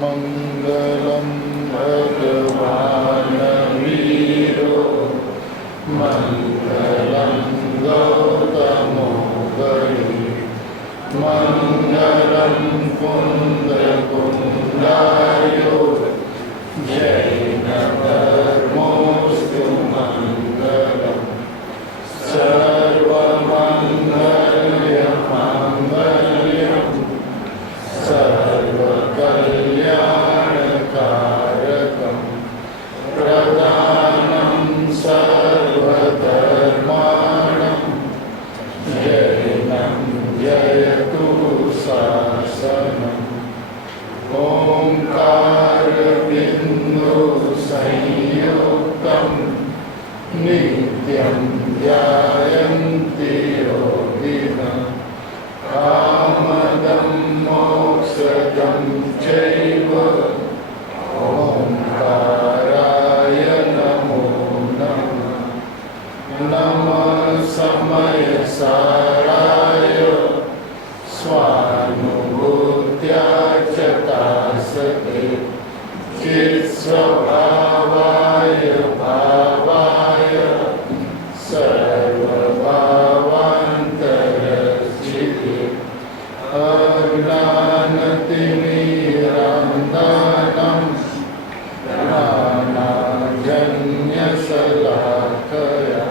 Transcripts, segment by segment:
मङ्गलं भगवान् वीरो मङ्गलं गौतमो बलि मङ्गलं कुन्दकुण्डायो जैनधर्मोऽस्तु मङ्गलं सर्वमङ्गलमाङ्गल्यं सर्वकल्याणकारकं प्रदानं सर्वधर्माणां जैनं जयतु शासनम् ओंकारबिंदु संयुक्तं नित्यं ध्यायन्ति योगिनः कामदं मोक्षदं चैव ओंकाराय नमो नमः नमः समयसाराय स्वानुभूत्या चकासते चित्स्वभावाय भावाय सर्वभावान्तरचिते अज्ञानतिमिरान्धनं ज्ञानाञ्जन्यशलाकया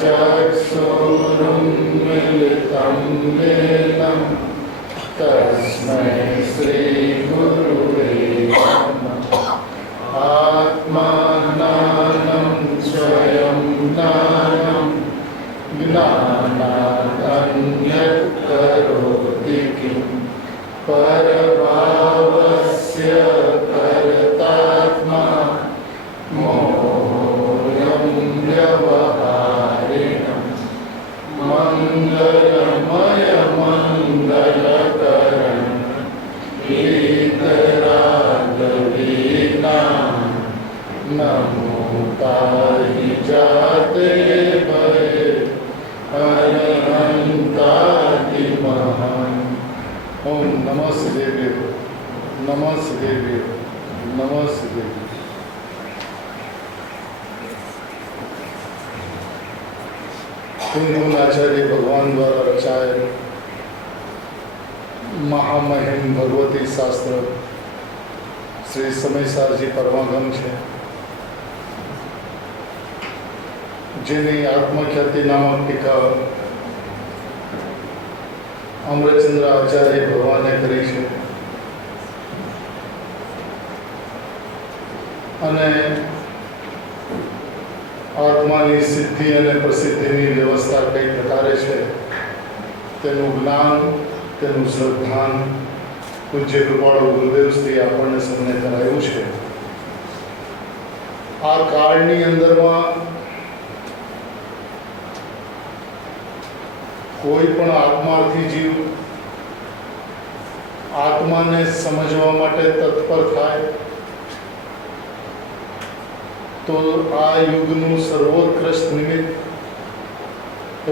चक्षुरुन्मीलितं येन तस्मै श्रीगुरुवे नमः आत्मानं स्वयं ज्ञानं ज्ञानादन्यत् करोति किं परभावस्य कर्तात्मा मोहं व्यवहारिणं मंगलमय मंगलकरण वीतरागवीना नमो ताहि जाते भय अनंतादिमहान। ओम नमः शिवेभ्यो नमः शिवेभ्यो नमः शिवेभ्यो। आचार्य भगवान द्वारा रचाए महामहिम भगवती शास्त्र श्री समयसारजी परमागम है, જેની આત્મખ્યાતિ નામક ટીકા અમૃતચંદ્ર આચાર્ય ભગવાને કરી છે અને આત્માની સિદ્ધિ અને પ્રસિદ્ધિની વ્યવસ્થા કઈ પ્રકારે છે તેનું જ્ઞાન તેનું શ્રદ્ધાન પૂજ્ય કૃપાળુ ગુરુદેવ શ્રી આપણને સૌને કરાયું છે। આ કાળની અંદરમાં કોઈ પણ આત્માર્થી જીવ આત્માને સમજવા માટે તત્પર થાય તો આ યુગનું સર્વોત્કૃષ્ટ નિમિત્ત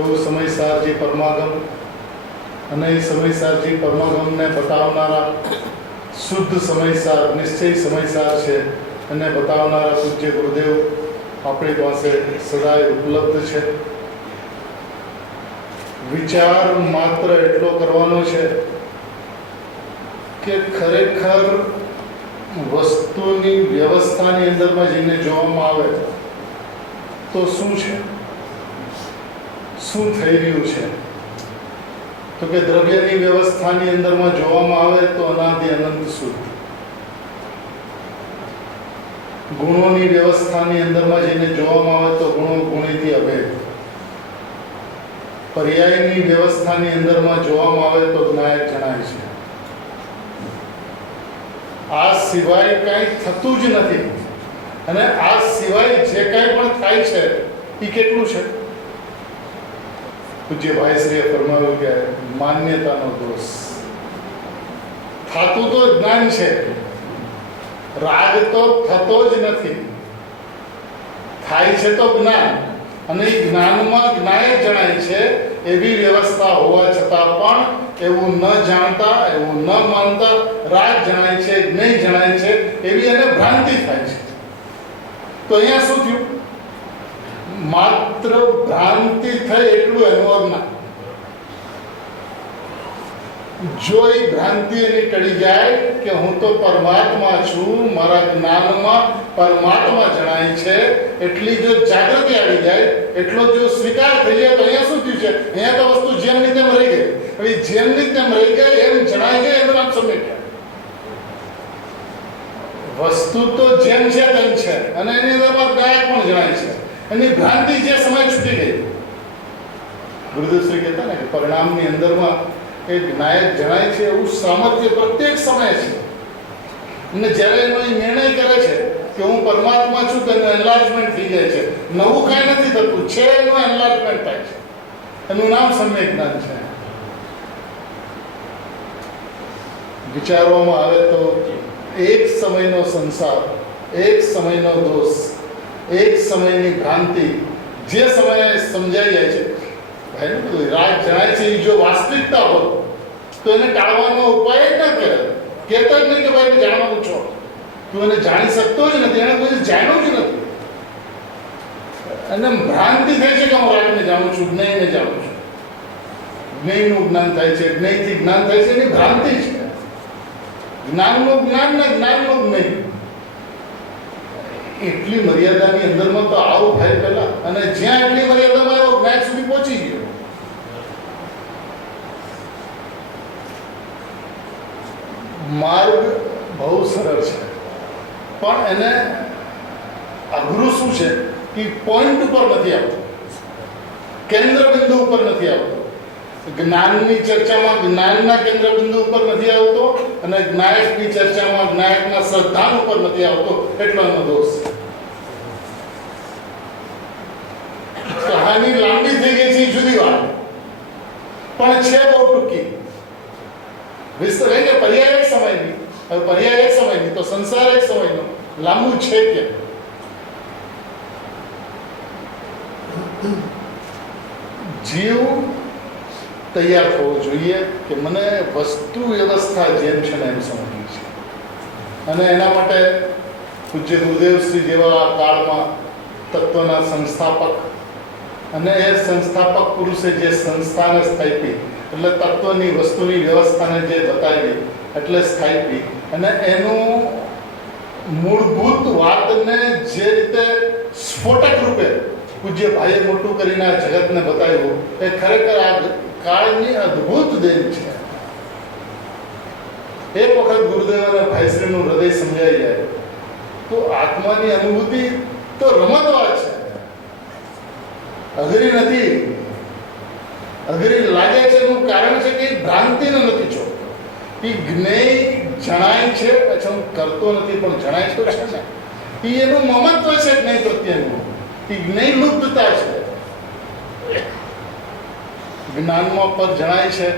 એવું સમયસારજી પરમાગમ અને એ સમયસારજી પરમાગમને બતાવનારા શુદ્ધ સમયસાર નિશ્ચય સમયસાર છે અને બતાવનારા પૂજ્ય ગુરુદેવ આપણી પાસે સદાય ઉપલબ્ધ છે। વિચાર માત્ર એટલો કરવાનો છે કે ખરેખર વસ્તુની વ્યવસ્થાની અંદરમાં જઈને જોવામાં આવે તો શું છે, શું થઈ રહ્યું છે, તો કે દ્રવ્યની વ્યવસ્થાની અંદરમાં જોવામાં આવે તો અનાદિ અનંત શુદ્ધ, ગુણોની વ્યવસ્થાની અંદરમાં જઈને જોવામાં આવે તો ગુણો ગુણીથી અભેદ, પર્યાયની વ્યવસ્થાની અંદરમાં જોવામાં આવે તો જ્ઞાયક જણાય છે। આ સિવાય કાંઈ થતું જ નથી અને આ સિવાય જે કાંઈ પણ થાય છે એ કેટલું છે? પૂજ્ય ભાઈશ્રીએ ફરમાવ્યું કે માન્યતાનો દોષ। થતું તો જ્ઞાન છે, રાગ તો થતો જ નથી, થાય છે તો જ્ઞાન, અને એ જ્ઞાનમાં જ્ઞાયક જણાય છે એવી વ્યવસ્થા હોવા છતાં પણ એવું ન જાણતા, એવું ન માનતા રાગ જણાય છે, જ્ઞેય જણાય છે, એવી એને ભ્રાંતિ થાય છે. તો અહીંયા શું થયું? માત્ર ભ્રાંતિ થઈ એટલું એનું અજ્ઞાન. જો એ ભ્રાંતિ એની ટળી જાય કે હું તો પરમાત્મા છું, મારા જ્ઞાનમાં પરમાત્મા જણાય છે, એટલી જો જાગૃતિ આવી જાય, એટલો જો સ્વીકાર થઈ જાય, તો અહીંયા શું થયું છે? અહીંયા તો વસ્તુ જેમની તેમ રહી ગઈ. હવે જેમની તેમ રહી ગઈ, એમ જણાય ગઈ, એનું નામ સમેટ્યા. વસ્તુ તો જેમ છે તેમ છે, અને એની અંદરમાં ગાયક પણ જણાય છે. એની ભ્રાંતિ જે સમય છૂટી ગઈ. ગુરુદેવશ્રી કહેતા ને કે પરિણામની અંદરમાં એક નાયક જણાય છે, એવું સામર્થ્ય પ્રત્યેક સમય છે. અને જ્યારે એનો એ નિર્ણય કરે છે કે હું પરમાત્મા છું, તેનું એનલાર્જમેન્ટ થઈ જાય છે. નવું કાંઈ નથી થતું, છે એનું એનલાર્જમેન્ટ થાય છે. એનું નામ સમ્યક જ્ઞાન છે. વિચારવામાં આવે તો એક સમયનો સંસાર, એક સમયનો દોષ, એક સમયની ભ્રાંતિ જે સમયે સમજાઈ જાય છે, ભાઈ રાગ જણાય છે, એ જો વાસ્તવિકતા હોય તો એને ટાળવાનો ઉપાય જ ના કરે. કહેતા જ નહીં કે ભાઈ જાણવાનું છો, તું એને જાણી શકતો જ નથી, એને કોઈ જાણ્યું જ નથી. અને ભ્રાંતિ થાય છે કે હું રાગને જાણું છું, જ્ઞેયને જાણું છું. જ્ઞેયનું જ્ઞાન થાય છે, જ્ઞેયથી જ્ઞાન થાય છે, એની ભ્રાંતિ છે. જ્ઞાનનું જ્ઞાન ને જ્ઞાનનું જ્ઞેય, એટલી મર્યાદાની અંદરમાં તો આવું ભાઈ પહેલા. અને જ્યાં એટલી મર્યાદામાં આવ્યો, જ્ઞાન સુધી પહોંચી ગયો. માર્ગ બહુ સરળ છે, પણ એને અઘરું શું છે કે પોઈન્ટ ઉપર નથી આવતો, કેન્દ્ર બિંદુ ઉપર નથી આવતો. જ્ઞાનની ચર્ચામાં જ્ઞાનના કેન્દ્ર બિંદુ ઉપર નથી આવતો, અને જ્ઞાયકની ચર્ચામાં જ્ઞાયકના શ્રદ્ધાન ઉપર નથી આવતો. એટલો એનો દોષ. કહાની લાંબી થઈ ગઈ છે એ જુદી વાત, પણ છે બહુ ટૂંકી. વિસ્તર કે પર્યાય એક સમયની, હવે પર્યાય એક સમયની તો સંસાર એક સમયનો, લાંબુ છે કે જીવ તૈયાર થવો જોઈએ કે મને વસ્તુ વ્યવસ્થા જેમ છે ને એમ સમજવી છે. અને એના માટે પૂજ્ય ગુરુદેવશ્રી જેવા આ કાળમાં તત્વના સંસ્થાપક, અને એ સંસ્થાપક પુરુષે જે સંસ્થાને સ્થાપી, એટલે તત્વની વસ્તુની વ્યવસ્થાને જે બતાવી, એટલે સ્થાપી, અને એનું મૂળભૂત વાતને જે રીતે સ્ફોટક રૂપે પૂજ્ય ભાઈએ મોટું કરીને આ જગતને બતાવ્યું, એ ખરેખર આ કાળની અદ્ભુત દેન છે. એક વખત ગુરુદેવ અને ભાઈશ્રીનું હૃદય સમજાઈ જાય તો આત્માની અનુભૂતિ તો રમતવાર છે, અઘરી નથી. અઘરી લાગે છે એનું કારણ છે કે ભ્રાંતિને નથી જોડતો. એ જ્ઞેય જણાય છે, અચ્છા હું કરતો નથી પણ જણાય તો છે ને, એ એનું મમત્વ છે જ્ઞેય પ્રત્યેનું. એ જ્ઞેય લુપ્તતા છે. જ્ઞાનમાં પર જણાય છે,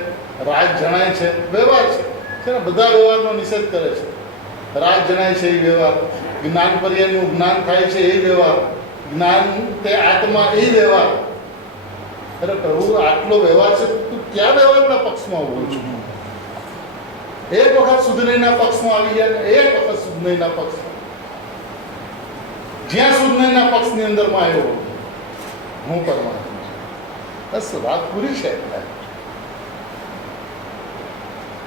રાગ જણાય છે, વ્યવહાર છે ને, બધા વ્યવહારનો નિષેધ કરે છે. રાગ જણાય છે એ વ્યવહાર, જ્ઞાન પર્યાયનું જ્ઞાન થાય છે એ વ્યવહાર, જ્ઞાન તે આત્મા એ વ્યવહાર. અરે પ્રભુ, આટલો વ્યવહાર છે, તું ક્યાં વ્યવહારના પક્ષમાં ઉભો છું? એક વખત સુધનયના પક્ષમાં આવી જાય, એક વખત સુધનયના પક્ષમાં. જ્યાં સુધનયના પક્ષની અંદરમાં આવ્યો હું પરમાત્મા, બસ વાત પૂરી છે.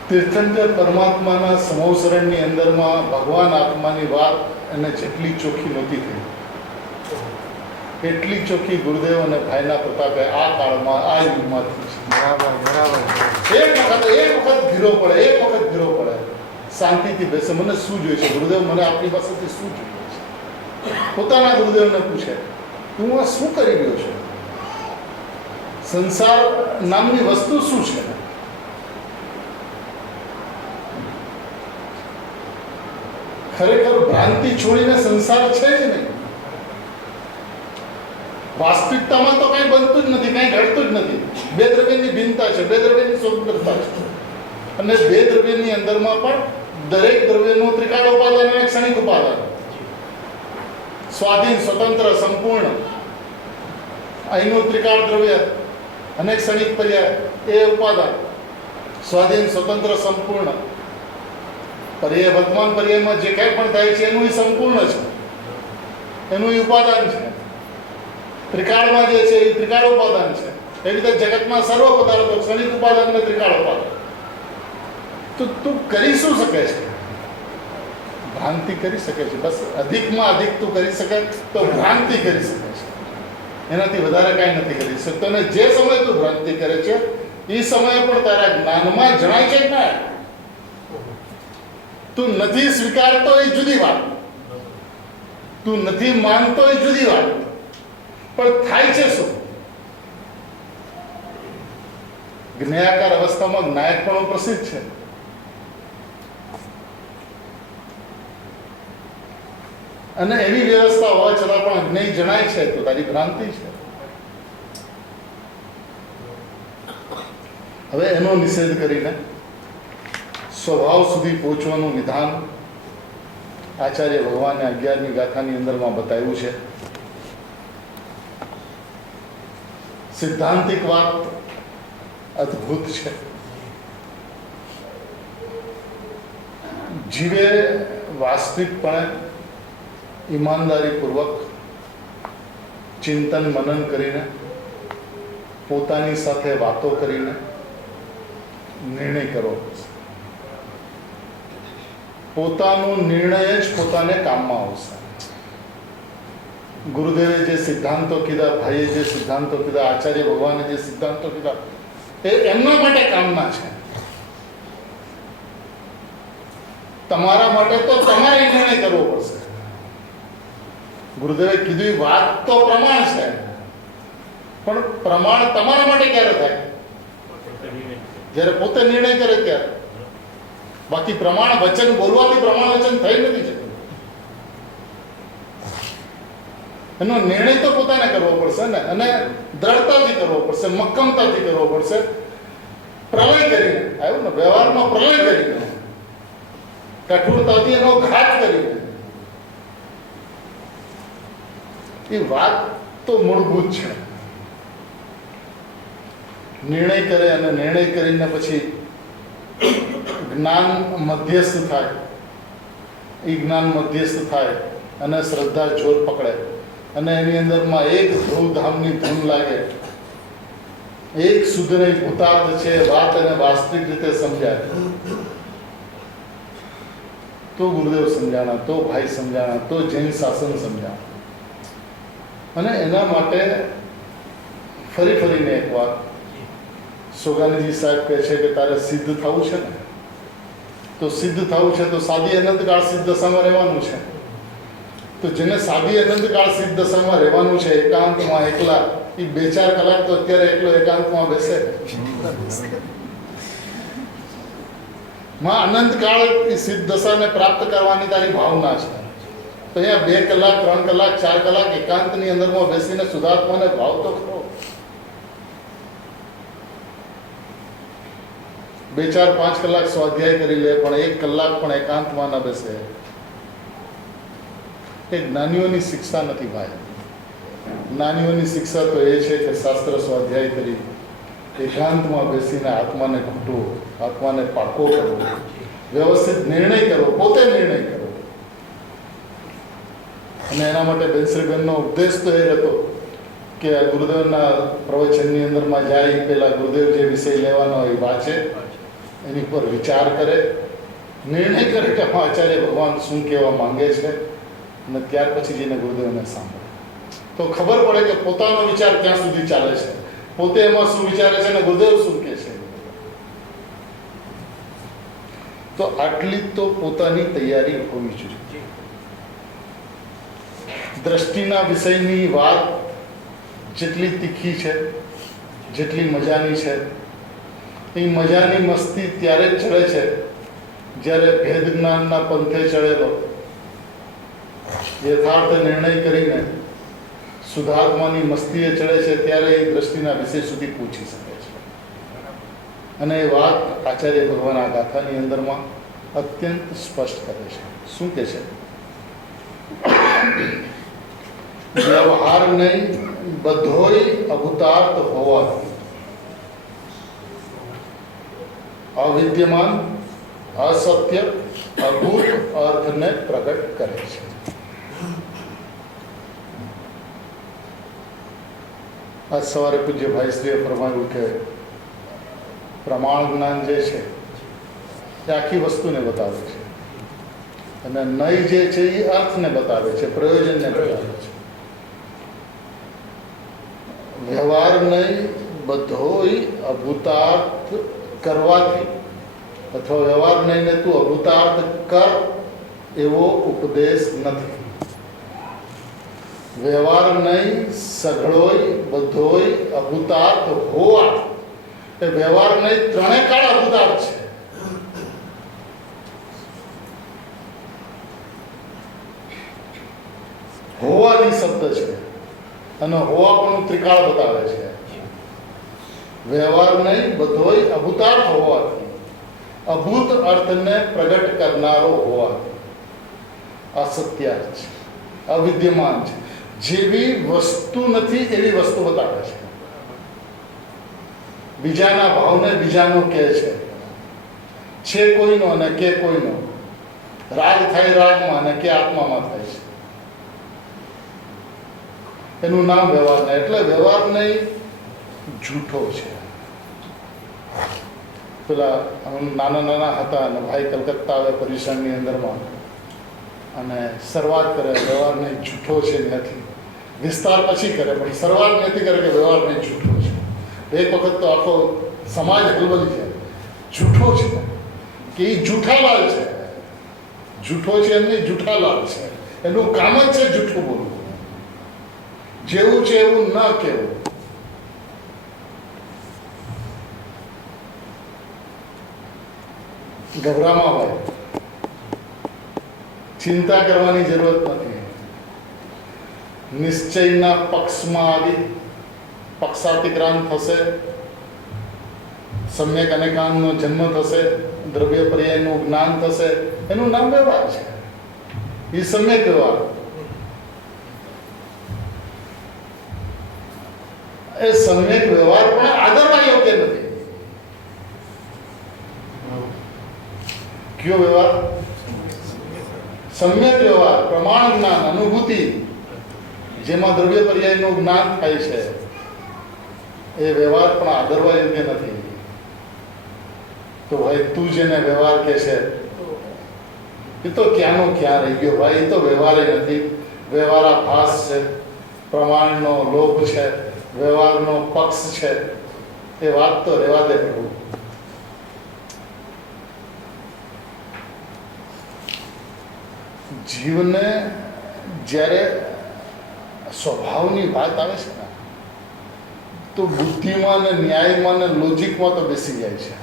તીર્થંકર પરમાત્માના સમોસરણની અંદરમાં ભગવાન આત્માની વાત એને જેટલી ચોખ્ખી નહોતી થઈ, એટલી ચોખ્ખી ગુરુદેવ અને ભાઈના પ્રતાપે આ કાળમાં આ યુગમાં થઈ છે. બરાબર. એક વખત ધીરો પડે, એક વખત ધીરો પડે, શાંતિથી બેસે. મને શું જોઈએ છે ગુરુદેવ? મને આપણી પાસેથી શું જોઈએ છે? પોતાના ગુરુદેવને પૂછે, હું આ શું કરી રહ્યો છું? સંસાર નામની વસ્તુ શું છે? ખરેખર ભ્રાંતિ છોડીને સંસાર છે જ નહીં. વાસ્તવિકતામાં તો કંઈ બનતું જ નથી, કંઈ ઘડતું જ નથી. બે દ્રવ્યની ભિન્નતા છે, બે દ્રવ્યની સ્વતંત્રતા છે. અને બે દ્રવ્યની અંદરમાં પણ દરેક દ્રવ્યનું ત્રિકાળ ઉપાદાન અને ક્ષણિક ઉપાદાન, સ્વાધીન, સ્વતંત્ર, સંપૂર્ણ. અહીંનું ત્રિકાળ દ્રવ્ય અને ક્ષણિક પર્યાય એ ઉપાદાન. સ્વાધીન, સ્વતંત્ર, સંપૂર્ણ. પર્યાય, વર્તમાન પર્યાયમાં જે કંઈ પણ થાય છે એનું એ સંપૂર્ણ છે, એનું એ ઉપાદાન છે. ત્રિકાળમાં જે છે એ ત્રિકાળ ઉપાદાન છે. એવી રીતે જગતમાં સર્વ પદાર્થો ક્ષણિક ઉપાદાન ને ત્રિકાળ ઉપાદાન. તો તું કરી શું શકે છે? ભ્રાંતિ કરી શકે છે. બસ અધિકમાં અધિક તું કરી શકે તો ભ્રાંતિ કરી શકે છે. એનાથી વધારે કાંઈ નથી કરી શકતો. અને જે સમયે તું ભ્રાંતિ કરે છે એ સમયે પણ તારા જ્ઞાનમાં જણાય છે કે ના, તું નથી સ્વીકારતો એ જુદી વાત, તું નથી માનતો એ જુદી વાત, પણ થાય છે શું? જ્ઞાયાકાર અવસ્થામાં જ્ઞાયકપણું પ્રસિદ્ધ છે. અને એવી વ્યવસ્થા હોવા છતાં પણ જ્ઞેય જણાય છે તો તારી ભ્રાંતિ છે. હવે એનો નિષેધ કરીને સ્વભાવ સુધી પહોંચવાનું વિધાન આચાર્ય ભગવાને 11મી ગાથાની અંદરમાં બતાવ્યું છે. સિદ્ધાંતિક વાત અદ્ભુત છે. જીવે વાસ્તવિકપણે ઈમાનદારીપૂર્વક ચિંતન મનન કરીને પોતાની સાથે વાતો કરીને નિર્ણય કરવો પડશે. પોતાનો નિર્ણય જ પોતાને કામમાં આવશે. ગુરુદેવે જે સિદ્ધાંતો કીધા, ભાઈએ જે સિદ્ધાંતો કીધા, આચાર્ય ભગવાને જે સિદ્ધાંતો કીધા એ એમના માટે કામના છે. તમારા માટે તો તમારે નિર્ણય કરવો પડશે. ગુરુદેવે કીધું વાત તો પ્રમાણ છે, પણ પ્રમાણ તમારા માટે ક્યારે થાય? જ્યારે પોતે નિર્ણય કરે ત્યારે. બાકી પ્રમાણ વચન બોલવાથી પ્રમાણ વચન થઈ નથી શકતું. એનો નિર્ણય તો પોતાને કરવો પડશે ને, અને દ્રઢતાથી કરવો પડશે, મક્કમતાથી કરવો પડશે. પ્રલય કરીને આવ્યું ને, વ્યવહારમાં પ્રલય કરીને, કઠોરતાથી એનો ઘાત કરીને. એ વાત તો મૂળભૂત છે. નિર્ણય કરે અને નિર્ણય કરીને પછી જ્ઞાન મધ્યસ્થ થાય. એ જ્ઞાન મધ્યસ્થ થાય અને શ્રદ્ધા જોર પકડે અને એની અંદરમાં એક ધ્રુવધામની ધૂન લાગે, એક સુધરે ભૂતાર્થ છે વાત અને વાસ્તવિક રીતે સમજાય. તો ગુરુદેવ સમજાણા, તો ભાઈ સમજાણા, તો જૈન શાસન સમજાણા. અને એના માટે ફરીને એક વાત સોગાનજી સાહેબ કહે છે કે તારે સિદ્ધ થવું છે ને, તો સિદ્ધ થવું છે તો સાદી અનંતકાળ સિદ્ધ દશામાં રહેવાનું છે. તો જેને સાદી અનંતકાળ સિદ્ધ દશામાં રહેવાનું છે, એકાંતમાં એકલા, એ 2-4 કલાક તો અત્યારે એકલો એકાંતમાં બેસે. માં અનંતકાળ સિદ્ધ દશાને પ્રાપ્ત કરવાની તારી ભાવના છે. તો અહીંયા 2 કલાક, 3 કલાક, 4 કલાક એકાંતની અંદરમાં બેસીને શુદ્ધાત્માને ભાવ તો ખરો. 2-4-5 કલાક સ્વાધ્યાય કરી લે, પણ 1 કલાક પણ એકાંતમાં ન બેસે. એ જ્ઞાનીઓની શિક્ષા નથી ભાઈ. જ્ઞાનીઓની શિક્ષા તો એ છે કે શાસ્ત્ર સ્વાધ્યાય કરી એકાંતમાં બેસીને આત્માને ઘૂંટવો, આત્માને પાકો કરવો, વ્યવસ્થિત નિર્ણય કરવો, પોતે નિર્ણય કરવો. અને એના માટે બેનશ્રીબેનનો ઉપદેશ તો એ હતો કે ગુરુદેવના પ્રવચનની અંદરમાં જાય પહેલાં ગુરુદેવ જે વિષય લેવાનો એ વાંચે, એની પર વિચાર કરે, નિર્ણય કરે કે હા આચાર્ય ભગવાન શું કહેવા માંગે છે, અને ત્યાર પછી જઈને ગુરુદેવને સાંભળે. તો ખબર પડે કે પોતાનો વિચાર ક્યાં સુધી ચાલે છે, પોતે એમાં શું વિચારે છે અને ગુરુદેવ શું કહે છે. તો આટલી તો પોતાની તૈયારી હોવી જોઈએ. દ્રષ્ટિના વિષયની વાત જેટલી તીખી છે, જેટલી મજાની છે, એ મજાની મસ્તી ત્યારે જ ચડે છે જ્યારે ભેદ જ્ઞાનના પંથે ચડેલો યથાર્થ નિર્ણય કરીને શુદ્ધાત્માની મસ્તીએ ચડે છે, ત્યારે એ દ્રષ્ટિના વિષય સુધી પહોંચી શકે છે. અને એ વાત આચાર્ય ભગવાન આ ગાથાની અંદરમાં અત્યંત સ્પષ્ટ કરે છે. શું કહે છે? વ્યવહાર નહીં બધોય અભૂતાર્થ હોવાથી અવિદ્યમાન, અસત્ય, અભૂત અર્થને પ્રગટ કરે છે. આજ સવારે પૂજ્ય ભાઈશ્રીએ ફરમાવ્યું કે પ્રમાણ જ્ઞાન જે છે એ આખી વસ્તુને બતાવે છે, અને નય જે છે એ અર્થને બતાવે છે, પ્રયોજનને બતાવે છે. વ્યવહાર નય બધોય અભૂતાર્થ કરવાથી અથવા વ્યવહાર નયને તું અભૂતાર્થ કર એવો ઉપદેશ નથી. વ્યવહાર નહીં સઘળોય બધોય અભૂતાર્થ હોવા, એ વ્યવહાર નહીં ત્રણે કાળ અભૂતાર્થ છે. હોવાની શબ્દ છે અને હોવા પણ ત્રિકાળ બતાવે છે. વ્યવહાર નહીં બધોય અભૂતાર્થ હોવાથી, અભૂત અર્થને પ્રગટ કરનારો હોવાથી, અસત્યાર્થ છે, અવિદ્યમાન છે, જેવી વસ્તુ નથી એવી વસ્તુ બતાવે છે. બીજાના ભાવને બીજાનો કહે છે કોઈનો અને કે કોઈનો. રાગ થાય રાગમાં અને કે આત્મામાં થાય છે. એનું નામ વ્યવહાર નહીં. એટલે વ્યવહાર નહીં જૂઠો છે. પેલા નાના હતા અને ભાઈ કલકત્તા આવે પરિસરની અંદરમાં અને શરૂઆત કરે વ્યવહાર નહીં જૂઠો છે નથી, વિસ્તાર પછી કરે પણ શરૂઆત નથી કરે કે વ્યવહાર નહીં જૂઠો છે. એક વખત તો આખો સમાજ હલબલી છે, જૂઠો છે કે એ જૂઠાલાલ છે. જૂઠો છે એમની જૂઠાલાલ છે, એનું કામ જ છે જૂઠું બોલવું, જેવું છે એવું ન કહેવું. ગભરામાં હોય, ચિંતા કરવાની જરૂરત નથી. નિશ્ચયના પક્ષમાં આવી પક્ષાતિક્રાંત થશે, સમ્યક અનેકાંતનો જન્મ થશે, દ્રવ્ય પર્યાયનું જ્ઞાન થશે. એનું નામ વ્યવહાર છે. એ સમ્યક વ્યવહાર. એ સમ્યક વ્યવહાર પણ આદરવા યોગ્ય નથી. કયો વ્યવહાર? સમ્યક વ્યવહાર, પ્રમાણ જ્ઞાન, અનુભૂતિ, જેમાં દ્રવ્ય પર્યાયનું જ્ઞાન થાય છે, એ વ્યવહાર પણ આદરવા યોગ્ય નથી. તો ભાઈ તું જેને વ્યવહાર કહે છે એ તો ક્યાંનો ક્યાં રહી ગયો ભાઈ. એ તો વ્યવહાર નથી. વ્યવહારાભાસ છે, પ્રમાણનો લોભ છે, વ્યવહારનો પક્ષ છે. એ વાત તો રહેવા દે પ્રભુ. જીવને જ્યારે સ્વભાવની વાત આવે છે ને તો બુદ્ધિમાં ને ન્યાયમાં ને લોજિકમાં તો બેસી જાય છે,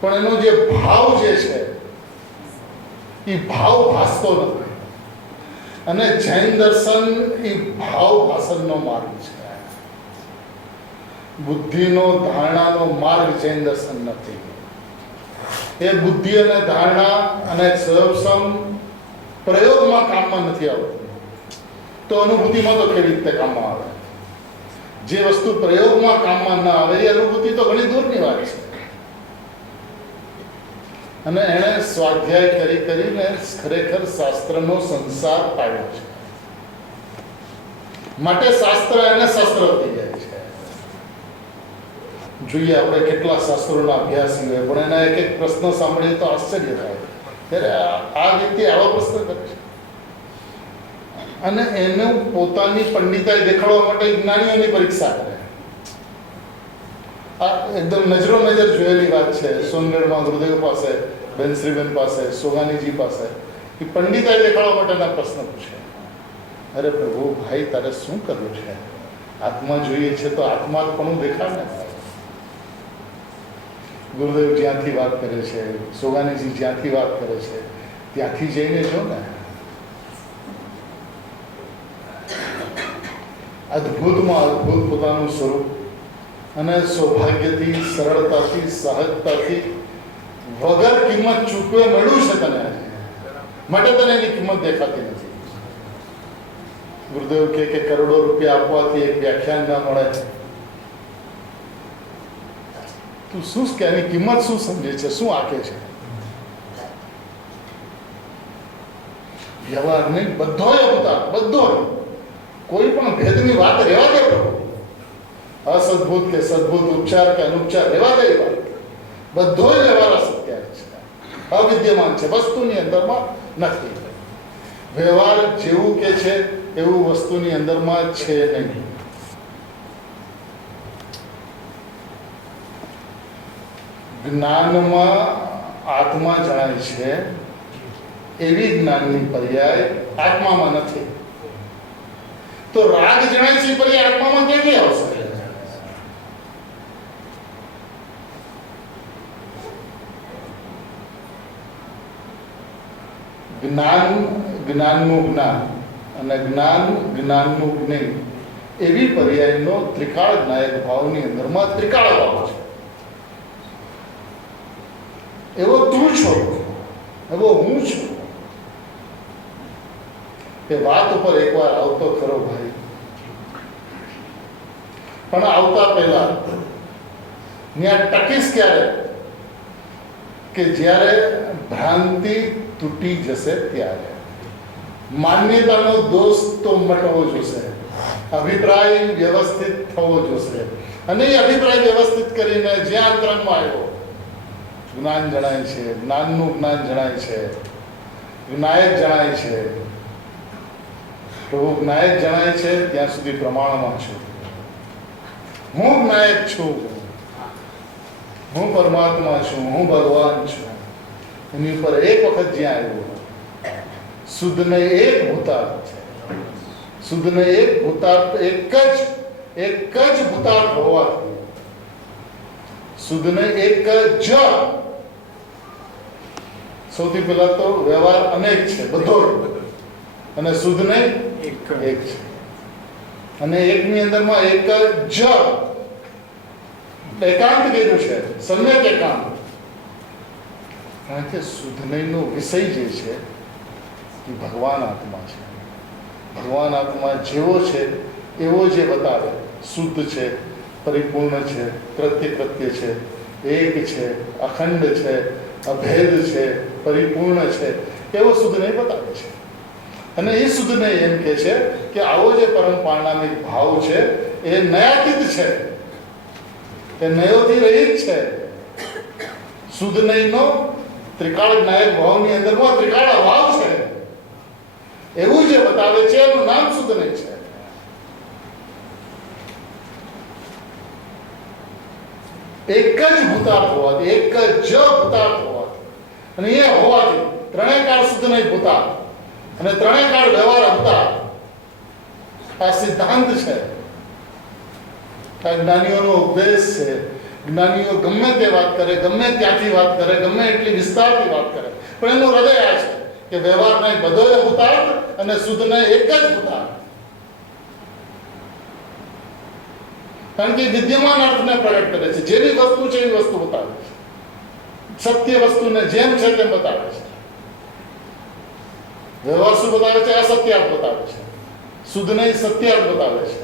પણ એનો જે ભાવ જે છે એ ભાવ ભાસતો નથી. અને જૈન દર્શન એ ભાવ ભાષણનો માર્ગ છે. બુદ્ધિનો ધારણાનો માર્ગ જૈન દર્શન નથી. એ બુદ્ધિ અને ધારણા અને સર્વસમ પ્રયોગમાં કામમાં નથી આવતું, તો અનુભૂતિમાં તો કેવી રીતે કામમાં આવે? જે વસ્તુ પ્રયોગમાં કામમાં ના આવે એ અનુભૂતિ તો ઘણી દૂરની વાત છે. અને એણે સ્વાધ્યાય કરીને ખરેખર શાસ્ત્રનો સંસાર પાડ્યો છે. માટે શાસ્ત્ર એને શસ્ત્ર થઈ જાય છે. જોઈએ આપણે કેટલા શાસ્ત્રોના અભ્યાસી હોય, પણ એના એક એક પ્રશ્ન સાંભળીએ તો આશ્ચર્ય થાય. ત્યારે આ વ્યક્તિ આવા પ્રશ્ન કરે છે અને એનું પોતાની પંડિતાઈ દેખાડવા માટે જ્ઞાનીઓની પરીક્ષા કરે. આ એકદમ નજરો નજર જોયેલી વાત છે. સોનગઢમાં ગુરુદેવ પાસે, બેનશ્રીબેન પાસે, સોગાનીજી પાસે એ પંડિતાઈ દેખાડવા માટેના પ્રશ્ન પૂછે. અરે પ્રભુ ભાઈ તારે શું કરવું છે? આત્મા જોઈએ છે તો આત્મા પણ દેખાડ ને. ગુરુદેવ જ્યાંથી વાત કરે છે, સોગાનીજી જ્યાંથી વાત કરે છે ત્યાંથી જઈને જો ને. અદ્ભુતમાં અદ્ભુત પોતાનું સ્વરૂપ અને સૌભાગ્યથી, સરળતાથી, સહજતાથી, વગર કિંમત ચૂકવે મળ્યું છે તને આજે, માટે તને એની કિંમત દેખાતી નથી. ગુરુદેવ કે કરોડો રૂપિયા આપવાથી એક વ્યાખ્યાન ના મળે, તું શું કે એની કિંમત શું સમજે છે, શું આંકે છે? વ્યવહાર નહીં, બધોય અવતાર, બધો કોઈ પણ ભેદની વાત રહેવા દે પ્રભુ. અસદભૂત કે સદભૂત, ઉપચાર કે અનુપચાર રહેવા દે વાત. બધોય વ્યવહાર અસત્ય છે, અવિદ્યમાન છે, વસ્તુની અંદરમાં નથી. વ્યવહાર જેવું કે છે એવું વસ્તુની અંદરમાં છે નહીં. જ્ઞાનમાં આત્મા જણાય છે એવી જ્ઞાનની પર્યાય આત્મામાં નથી. તો રાગ જણાય છે પર્યાય આત્મામાં ક્યાંથી આવશે? જ્ઞાન જ્ઞાનનું જ્ઞાન અને જ્ઞાન જ્ઞાનનું જ્ઞાન એવી પર્યાયનો ત્રિકાળ નાયક ભાવની અંદરમાં ત્રિકાળ ભાવ છે. એવો તું છો, એવો હું છું. એ વાત ઉપર એકવાર આવતો ખરો ભાઈ, પણ આવતા પહેલા ત્યાં ટકીશ ક્યારે? કે જ્યારે ભ્રાંતિ તૂટી જશે ત્યારે. માન્યતાનો દોષ તો મટવો જોશે, અભિપ્રાય વ્યવસ્થિત થવો જોશે. અને એ અભિપ્રાય વ્યવસ્થિત કરીને જ્યાં અંતરંગમાં આવ્યો જ્ઞાન જણાય છે, જ્ઞાનનું જ્ઞાન જણાય છે, જ્ઞાયક જણાય છે. પ્રભુ જ્ઞાયક જણાય છે ત્યાં સુધી પ્રમાણમાં છું. હું જ્ઞાયક છું, હું પરમાત્મા છું, હું ભગવાન છું. એની ઉપર એક વખત જ્યાં આવ્યું, શુદ્ધને એક ભૂતાર્થ છે. શુદ્ધને એક ભૂતાર્થ, એક જ ભૂતાર્થ હોવાથી શુદ્ધને એક જ. સૌથી પહેલા તો વ્યવહાર અનેક છે, બધો, અને શુદ્ધને એક છે. અને એકની અંદરમાં એક જ એકાંત કીધું છે, સમ્યક એકાંત. કારણ કે શુદ્ધનયનો વિષય જે છે એ ભગવાન આત્મા છે. ભગવાન આત્મા જેવો છે એવો જે બતાવે, શુદ્ધ છે, પરિપૂર્ણ છે, કૃત્ય છે, એક છે, અખંડ છે, અભેદ છે, પરિપૂર્ણ છે, એવો શુદ્ધનય બતાવે છે. અને એ શુદ્ધનય એમ કે છે કે આવો જે પરમ પારણામિક ભાવ છે એ નયાતીત છે, એ નયોથી રહિત છે. શુદ્ધનયનો ત્રિકાળ નાયક ભાવની અંદરમાં ત્રિકાળ અભાવ છે એવું જે બતાવે છે એનું નામ શુદ્ધનય છે. એક જ ભૂતાર્થ હોવાથી, એક જ ભૂતાર્થ હોવાથી, અને એ હોવાથી ત્રણેય કાળ શુદ્ધનય ભૂતાર્થ અને ત્રણેય કાળ વ્યવહાર અવતાર. આ સિદ્ધાંત છે. આ જ્ઞાનીઓનો ઉપદેશ છે. જ્ઞાનીઓ ગમે તે વાત કરે, ગમે ત્યાંથી વાત કરે, ગમે એટલી વિસ્તારથી વાત કરે, પણ એનું હૃદય આ છે કે વ્યવહારના બધોય ભૂતાર્થ અને શુદ્ધને એક જ ભૂતાર્થ. કારણ કે વિદ્યમાન અર્થને પ્રગટ કરે છે. જેવી વસ્તુ છે એવી વસ્તુ બતાવે છે. સત્ય વસ્તુને જેમ છે તેમ બતાવે છે. વ્યવહાર શું બતાવે છે? અસત્યાર્થ બતાવે છે. શુદ્ધને સત્યાર્થ બતાવે છે.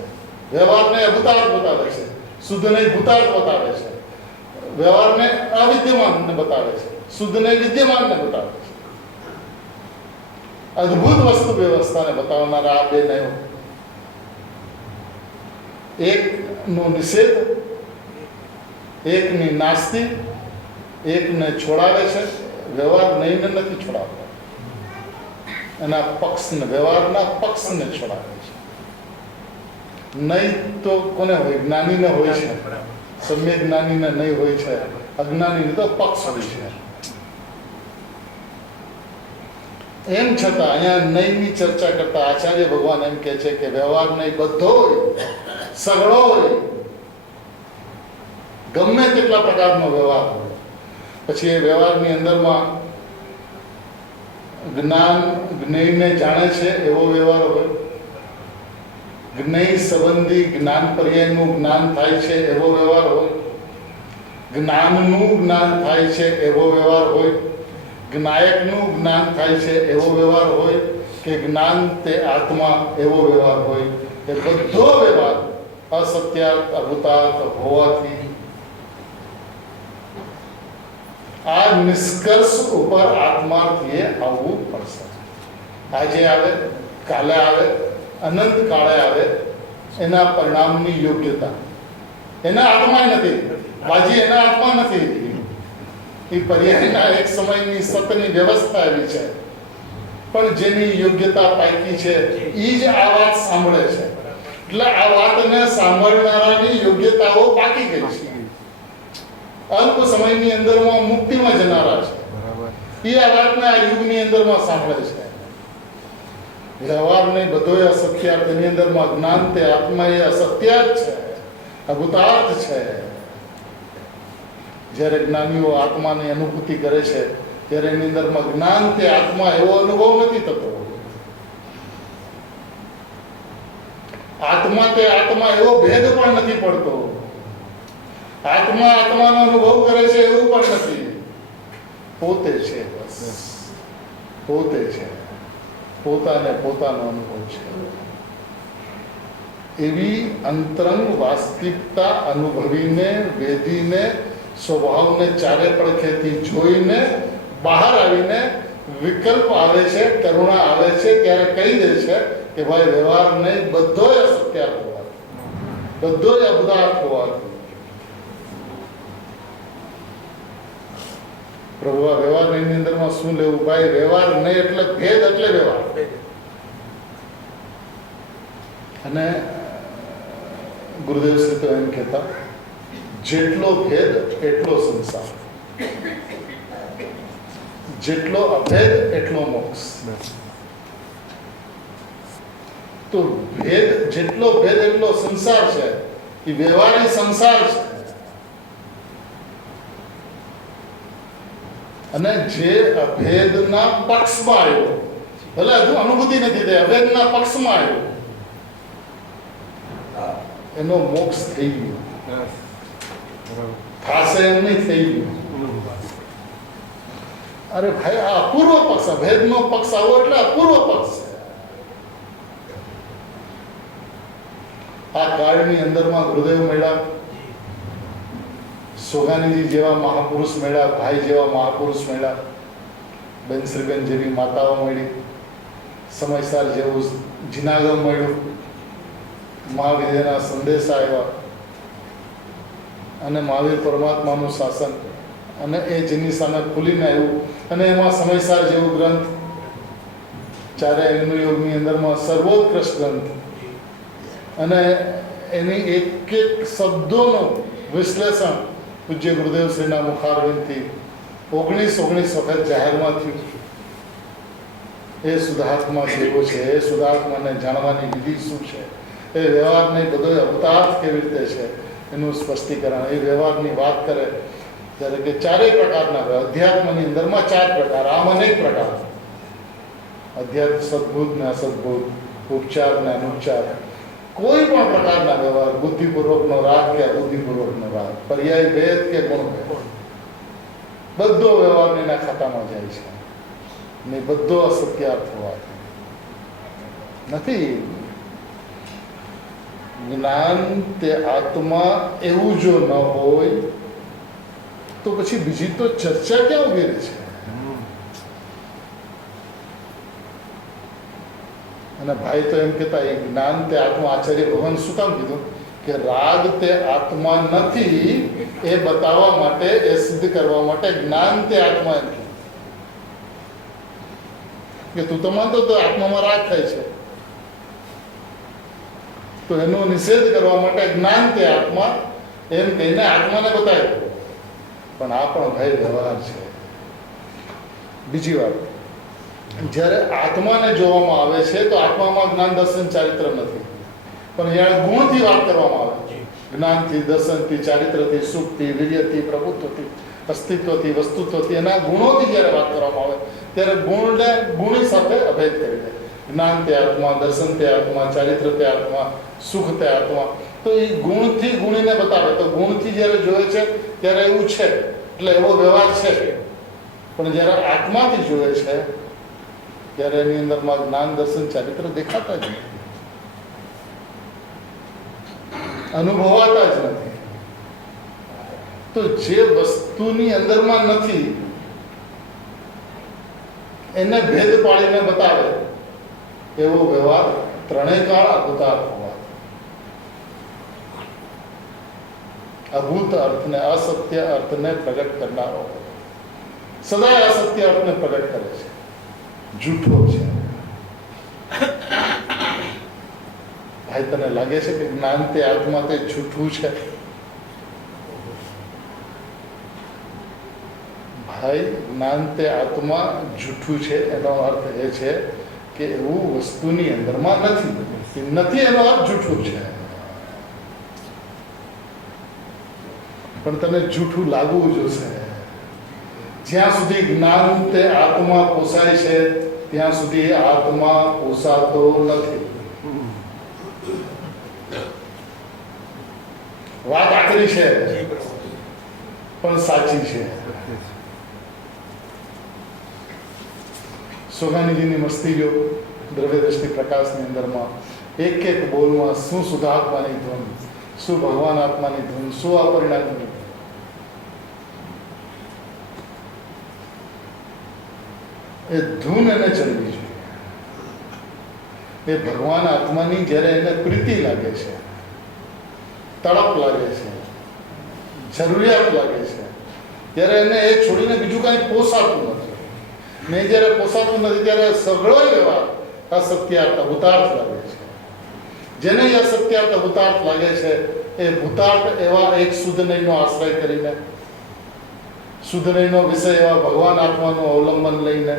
વ્યવહારને અભૂતાર્થ બતાવે છે. શુદ્ધને ભૂતાર્થ બતાવે છે. વ્યવહારને અવિદ્યમાનને બતાવે છે. શુદ્ધને વિદ્યમાનને બતાવે છે. અદ્ભુત વસ્તુ વ્યવસ્થાને બતાવનારા આ બે નયો, એકનો નિષેધ, એકની નાસ્તી, એકને છોડાવે છે. વ્યવહાર નહીંને નથી છોડાવતો, એના પક્ષને, વ્યવહારના પક્ષને છોડાવે છે. નહીં તો કોને હોય? જ્ઞાનીને હોય છે. સમ્યક જ્ઞાનીને નહીં હોય છે, અજ્ઞાનીને તો પક્ષ હોય છે. એમ છતાં અહીંયા નહીંની ચર્ચા કરતા આચાર્ય ભગવાન એમ કહે છે કે વ્યવહાર નહીં, બધો સગળો હોય, ગમે તેટલા પ્રકારનો વ્યવહાર હોય. પછી એ વ્યવહારની અંદરમાં જ્ઞાન જ્ઞેયને જાણે છે એવો વ્યવહાર હોય, જ્ઞેય સંબંધી જ્ઞાન પર્યાયનું જ્ઞાન થાય છે એવો વ્યવહાર હોય, જ્ઞાનનું જ્ઞાન થાય છે એવો વ્યવહાર હોય, જ્ઞાયકનું જ્ઞાન થાય છે એવો વ્યવહાર હોય, કે જ્ઞાન તે આત્મા એવો વ્યવહાર હોય. એ બધો વ્યવહાર અસત્યાર્થ અભૂતાર્થ હોવાથી આ નિષ્કર્ષ ઉપર આત્માર્થીએ આવવું પડશે. આજે આવે, કાલે આવે, અનંત કાળે આવે, એના પરિણામની યોગ્યતા એના હાથમાં નથી. બાજી એના હાથમાં નથી. એ પર્યાયના એક સમયની સતની વ્યવસ્થા એવી છે. પણ જેની યોગ્યતા પાકી છે એ જ આ વાત સાંભળે છે. એટલે આ વાતને સાંભળનારાની યોગ્યતાઓ પાકી ગઈ છે. અલ્પ સમયની અંદરમાં મુક્તિમાં જનારા છે. એ આ વાતને આ યુગની અંદરમાં સાંભળે છે. વ્યવહાર નહીં બધોય અસત્યાર્થ. એની અંદરમાં જ્ઞાન તે આત્મા એ અસત્યાર્થ છે, અભૂતાર્થ છે. જ્યારે જ્ઞાનીઓ આત્માની અનુભૂતિ કરે છે ત્યારે એની અંદરમાં જ્ઞાન તે આત્મા એવો અનુભવ નથી થતો. આત્મા તે આત્મા એવો ભેદ પણ નથી પડતો. આત્મા આત્માનો અનુભવ કરે છે એવું પણ નથી. પોતે છે, બસ પોતે છે. પોતાને પોતાનો અનુભવ છે. એવી અંતરંગ વાસ્તવિકતા અનુભવીને, વેદીને, સ્વભાવને ચારે પડખેથી જોઈને બહાર આવીને વિકલ્પ આવે છે, કરુણા આવે છે, ત્યારે કહી દે છે કે ભાઈ વ્યવહાર નહીં, બધોય અસત્યાર્થ હોવાથી, બધોય અબધાર્થ હોવાથી પ્રભુ આ વ્યવહારની અંદરમાં શું લેવું? ભાઈ વ્યવહાર નહીં એટલે ભેદ, એટલે વ્યવહાર. અને ગુરુદેવ શ્રી તો એમ કહેતા, જેટલો ભેદ એટલો સંસાર, જેટલો અભેદ એટલો મોક્ષ. તો ભેદ, જેટલો ભેદ એટલો સંસાર છે. એ વ્યવહારી સંસાર છે. અને જે અભેદના પક્ષમાં આવ્યો, ભલે હજુ અનુભૂતિ નથી થઈ, અભેદના પક્ષમાં આવ્યો, એનો મોક્ષ થઈ ગયો. થશે એમ નહીં, થઈ ગયું. અરે ભાઈ આ અપૂર્વ પક્ષ, અભેદનો પક્ષ આવો એટલે અપૂર્વ પક્ષ છે. આ કાળની અંદરમાં ગુરુદેવ મળ્યા, સોગાનીજી જેવા મહાપુરુષ મળ્યા, ભાઈ જેવા મહાપુરુષ મળ્યા, બેન શ્રીબેન જેવી માતાઓ મળી, સમયસાર જેવું જીનાગમ મળ્યું, મહાવીરના સંદેશા આવ્યા, અને મહાવીર પરમાત્માનું શાસન, અને એ જેની સામે ખુલીને આવ્યું, અને એમાં સમયસાર જેવું ગ્રંથ, ચારે હિન્દુ યોગની અંદરમાં સર્વોત્કૃષ્ટ ગ્રંથ, અને એની એક એક શબ્દોનું વિશ્લેષણ પૂજ્ય ગુરુદેવ શ્રીના મુખારવિંદથી 19 વખત જાહેરમાં થયું. એ શુદ્ધાત્મા કેવો છે, એ શુદ્ધાત્માને જાણવાની વિધિ શું છે, એ વ્યવહારને બધો અવતાર્થ કેવી રીતે છે એનું સ્પષ્ટીકરણ. એ વ્યવહારની વાત કરે ત્યારે કે ચારેય પ્રકારના અધ્યાત્મની અંદરમાં 4 પ્રકાર, આમ અનેક પ્રકાર. અધ્યાત્મ સદભૂત ને અસદભૂત, ઉપચાર ને અનુપચાર, કોઈ પણ પ્રકારના વ્યવહાર, બુદ્ધિપૂર્વકનો રાગ કે અબુદ્ધિપૂર્વકનો રાગ, પર્યાય ભેદ કે ગુણ ભેદ, બધો વ્યવહારના ખાતામાં જાય છે. ને બધો અસત્યાર્થ હોવાથી નથી. જ્ઞાન તે આત્મા એવું જો ન હોય તો પછી બીજી તો ચર્ચા ક્યાં ઉભી રહે છે? અને ભાઈ તો એમ કહેતા, એ જ્ઞાન તે આત્મા, આચાર્ય ભગવાન શું કામ કીધું કે રાગ તે આત્મા નથી એ બતાવવા માટે, એ સિદ્ધ કરવા માટે જ્ઞાન તે આત્મા એમ કીધું કે તું તો માનતો તો આત્મામાં રાગ થાય છે, તો એનો નિષેધ કરવા માટે જ્ઞાન તે આત્મા એમ કહીને આત્માને બતાવ્યું. પણ આ પણ ભાઈ વ્યવહાર છે. બીજી વાત, જ્યારે આત્માને જોવામાં આવે છે તો આત્મામાં જ્ઞાન દર્શન ચારિત્ર નથી, પણ જ્યારે ગુણથી વાત કરવામાં આવે, જ્ઞાનથી, દર્શનથી, ચારિત્રથી, સુખથી, વીર્યથી, પ્રભુત્વથી, અસ્તિત્વથી, વસ્તુત્વથી, એના ગુણોથી જ્યારે વાત કરવામાં આવે ત્યારે ગુણને ગુણી સાથે અભેદ કરી દે. જ્ઞાન તે આત્મા, દર્શન તે આત્મા, ચારિત્ર તે આત્મા, સુખ તે આત્મા. તો એ ગુણથી ગુણીને બતાવે. તો ગુણથી જ્યારે જોવે છે ત્યારે એવું છે, એટલે એવો વ્યવહાર છે. પણ જ્યારે આત્માથી જોવે છે ત્યારે એની અંદરમાં જ્ઞાન, દર્શન, ચારિત્ર દેખાતા જ નથી, અનુભવાતા જ નથી. તો જે વસ્તુ વસ્તુની અંદરમાં નથી એને ભેદ પાડીને બતાવે એવો વ્યવહાર ત્રણેય કાળ અભૂતાર્થ હોવા, અભૂત અર્થને અસત્ય અર્થને પ્રગટ કરનારો સદાય અસત્ય અર્થને પ્રગટ કરે છે, જૂઠો છે. ભાઈ તને લાગે છે કે જ્ઞાન તે આત્મા તે જૂઠું છે? ભાઈ જ્ઞાન તે આત્મા જૂઠું છે એનો અર્થ એ છે કે એવું વસ્તુની અંદરમાં નથી એનો અર્થ જૂઠું છે. પણ તને જૂઠું લાગવું જોશે. જ્યાં સુધી જ્ઞાન તે આત્મા પોસાય છે ત્યાં સુધી આત્મા પોસાતો નથી. વાત આકરી છે પણ સાચી છે. સોગાનીજીની મસ્તી જો દ્રવ્ય દ્રષ્ટિ પ્રકાશની અંદરમાં એક એક બોલમાં શું શુદ્ધાત્માની ધૂન, શું ભગવાન આત્માની ધૂન, શું અપરિણામની ધૂન. એ ધૂન એને ચડવી જોઈએ. એ ભગવાન આત્માની જ્યારે એને પ્રીતિ લાગે છે, તડપ લાગે છે, જરૂરિયાત લાગે છે, ત્યારે એને એ છોડીને બીજું કાંઈ પોસાતું નથી. ને જ્યારે પોસાતું નથી ત્યારે સઘળો વ્યવહાર અસત્યાર્થ ભૂતાર્થ લાગે છે. જેને અસત્યાર્થ ભૂતાર્થ લાગે છે એ ભૂતાર્થ એવા એક શુદ્ધ નયનો આશ્રય કરીને, શુદ્ધ નયનો વિષય એવા ભગવાન આત્માનું અવલંબન લઈને,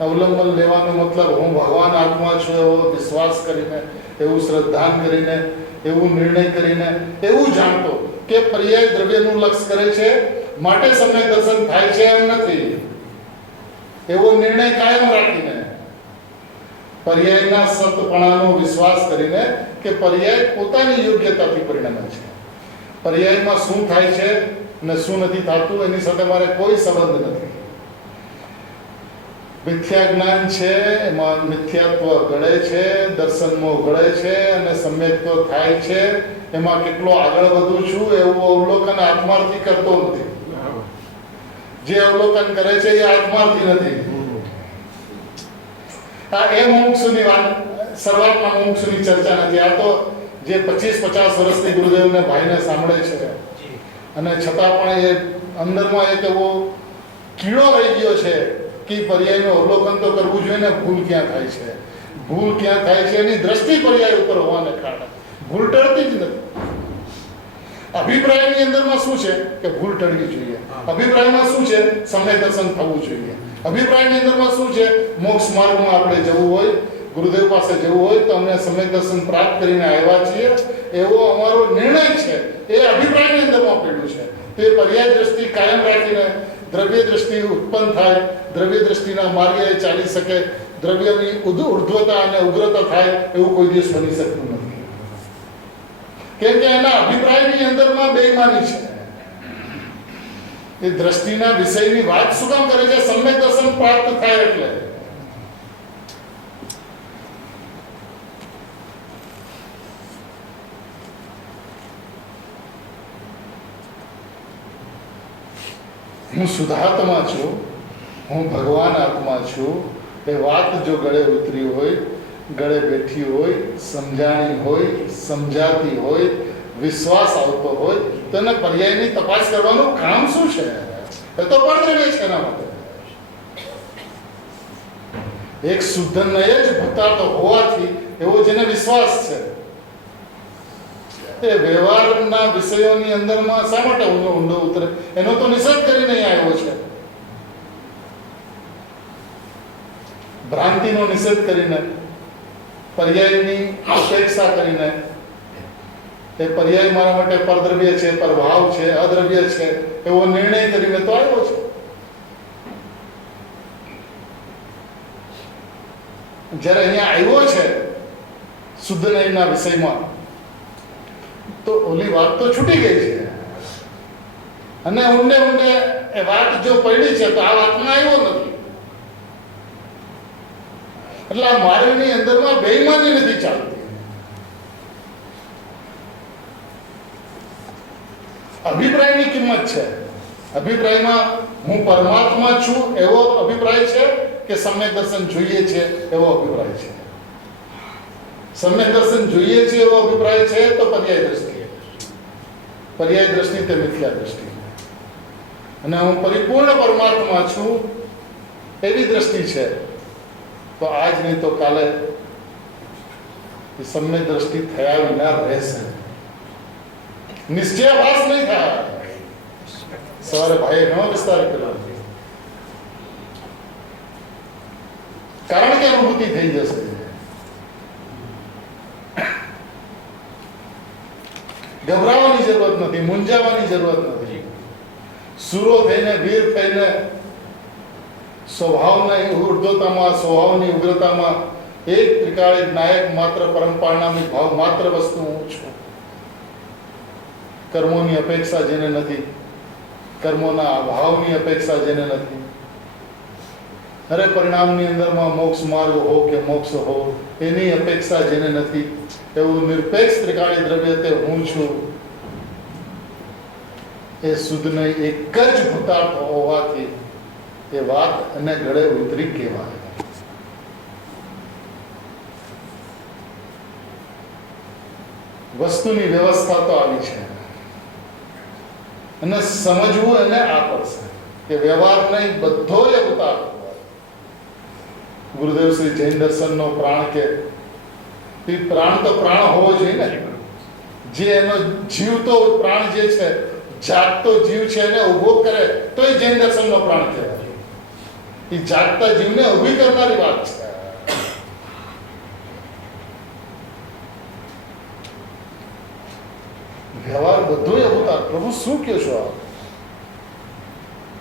અવલંબન લેવાનો મતલબ હું ભગવાન આત્મા છું એવો વિશ્વાસ કરીને, એવું શ્રદ્ધાન કરીને, એવું નિર્ણય કરીને, એવું જાણતો કે પર્યાય દ્રવ્યનું લક્ષ કરે છે માટે સમય દર્શન થાય છે એમ નથી, એવો નિર્ણય કાયમ રાખીને, પર્યાયના સતપણાનો વિશ્વાસ કરીને કે પર્યાય પોતાની યોગ્યતાથી પરિણમે છે. પર્યાયમાં શું થાય છે ને શું નથી થતું એની સાથે મારે કોઈ સંબંધ નથી. મિથ્યા જ્ઞાન છે એમાં મિથ્યાત્વ ગળે છે, દર્શનમાં ગળે છે અને સમ્યક્ત્વ થાય છે. એમાં કેટલો આગળ વધું છું એવું અવલોકન આત્માર્થી કરતો નથી. જે અવલોકન કરે છે એ આત્માર્થી નથી. આ એ મુમુક્ષુની વાત, શરૂઆતમાં મુમુક્ષુની ચર્ચા નથી. આ તો જે 25-50 વર્ષથી ગુરુદેવને ભાઈને સાંભળે છે અને છતાં પણ એ અંદરમાં એક એવો કીડો રહી ગયો છે કે પર્યાયનું અવલોકન તો કરવું જોઈએ ને. ભૂલ ક્યાં થાય છે, ભૂલ ક્યાં થાય છે એની દ્રષ્ટિ પર્યાય ઉપર હોવાને કારણે ભૂલ ટળતી જ નથી. અભિપ્રાયની અંદરમાં શું છે કે ભૂલ ટળવી જોઈએ. અભિપ્રાયમાં શું છે? સમય દર્શન થવું જોઈએ. અભિપ્રાયની અંદરમાં શું છે? મોક્ષ માર્ગમાં આપણે જવું હોય, ગુરુદેવ પાસે જવું હોય તો અમને સમય દર્શન પ્રાપ્ત કરીને આવ્યા છીએ એવો અમારો નિર્ણય છે. એ અભિપ્રાયની અંદરમાં પડ્યું છે. તે પર્યાય દ્રષ્ટિ કાયમ રાખીને દ્રવ્ય દ્રષ્ટિ ઉત્પન્ન થાય, દ્રવ્ય દ્રષ્ટિના માર્ગે ચાલી શકે, દ્રવ્યની ઉર્ધ્વતા અને ઉગ્રતા થાય એવું કોઈ દિવસ બની શકતું નથી. કેમ કે એના અભિપ્રાયની અંદરમાં બેઈમાની છે. એ દ્રષ્ટિના વિષયની વાત શું કામ કરે છે? સમ્યક દર્શન પ્રાપ્ત થાય એટલે. હું શુદ્ધાત્મા છું, હું ભગવાન આત્મા છું એ વાત જો ગળે ઉતરી હોય, ગળે બેઠી હોય, સમજાણી હોય, સમજાતી હોય, વિશ્વાસ આવતો હોય તો એને પર્યાયની તપાસ કરવાનું કામ શું છે? એ તો પરદ્રવ્ય છે એના માટે. એક શુદ્ધ નય જ ભૂતાર્થ હોવાથી એવો જેને વિશ્વાસ છે એ વ્યવહારના વિષયોની અંદરમાં શા માટે ઊંડો ઉતરે? એનો તો નિષેધ કરીને અહીંયા આવ્યો છે. ભ્રાંતિનો નિષેધ કરીને, પર્યાયની અપેક્ષા કરીને, એ પર્યાય મારા માટે પરદ્રવ્ય છે, પરભાવ છે, અદ્રવ્ય છે એવો નિર્ણય કરીને તો આવ્યો છે. જ્યારે અહીંયા આવ્યો છે શુદ્ધ નયના વિષયમાં તો ઓલી વાત તો છૂટી ગઈ છે અને ઊંડે ઊંડે એ વાત જો પડી છે તો આ વાતમાં આવ્યો નથી. એટલે આ મારીની અંદરમાં બેઈમાની નથી ચાલતી. અભિપ્રાયની કિંમત છે. અભિપ્રાયમાં હું પરમાત્મા છું એવો અભિપ્રાય છે કે સમ્યક દર્શન જોઈએ છે એવો અભિપ્રાય છે? સમ્યક દર્શન જોઈએ છે એવો અભિપ્રાય છે તો પર્યાય દ્રષ્ટિ, પર્યાય દ્રષ્ટિ તે મિથ્યા દ્રષ્ટિ, અને હું પરિપૂર્ણ પરમાત્મા છું એવી દ્રષ્ટિ છે તો આજ નહીં તો કાલે સમ્યક દ્રષ્ટિ થયા વિના રહેશે, નિશ્ચયાભાસ નહીં થાય. સવારે ભાઈએ ઘણો વિસ્તાર કર્યો, કારણ કે અનુભૂતિ થઈ જશે. ગભરાવાની જરૂરત નથી, મૂંઝાવાની જરૂરત નથી. સુરો થઈને, વીર થઈને, સ્વભાવની ઉર્ધ્વતામાં, સ્વભાવની ઉગ્રતામાં એક ત્રિકાળી નાયક માત્ર પરમ પારણામી ભાવ માત્ર વસ્તુ હું છું. કર્મોની અપેક્ષા જેને નથી, કર્મોના અભાવની અપેક્ષા જેને નથી, હરે પરિણામની અંદરમાં મોક્ષ માર્ગ હો કે મોક્ષ હો એની અપેક્ષા જેને નથી, એવું નિરપેક્ષ ત્રિકાળી દ્રવ્ય તે હું છું. એ શુદ્ધને એક જ ભૂતાર્થ હોવાથી એ વાત અને ગળે ઉતરી કહેવાય. વસ્તુની વ્યવસ્થા તો આવી છે અને સમજવું એને આ પડશે કે વ્યવહાર નહીં બધો એ ઉતાર. ગુરુદેવ શ્રી જૈન દર્શનનો પ્રાણ કે પ્રાણ તો પ્રાણ હોવો જોઈએ ને, જે એનો જીવતો પ્રાણ જે છે, જાગતો જીવ છે એને ઉભો કરે તો એ જૈન દર્શનનો પ્રાણ કહેવાય. એ જાગતા જીવને ઉભી કરનારી વાત છે. વ્યવહાર બધું અવતાર. પ્રભુ શું કહો છો આપ?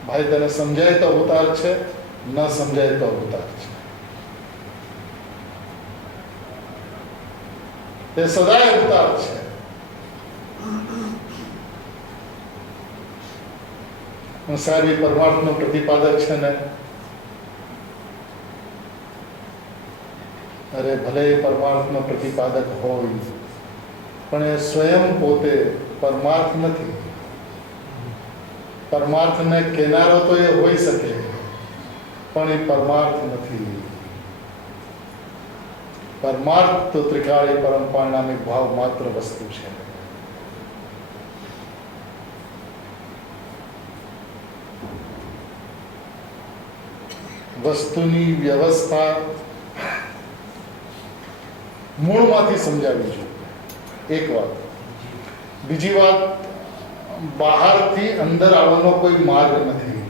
ભાઈ તને સમજાય તો અવતાર છે, ન સમજાય તો અવતાર છે. તે સદાય અવતાર છે. સારી પરમાર્થનો પ્રતિપાદક છે ને, અરે ભલે પરમાર્થનો પ્રતિપાદક હોય પણ એ સ્વયં પોતે પરમાર્થ નથી. પરમાર્થને કેનારો તો એ હોઈ શકે પણ એ પરમાર્થ નથી. પરમાર્થ તો ત્રિકાળી પરમ પારણામી ભાવ માત્ર વસ્તુ છે. વસ્તુની વ્યવસ્થા મૂળમાંથી સમજાવી છે. એક વાત. બીજી વાત, બહારથી અંદર આવવાનો કોઈ માર્ગ નથી,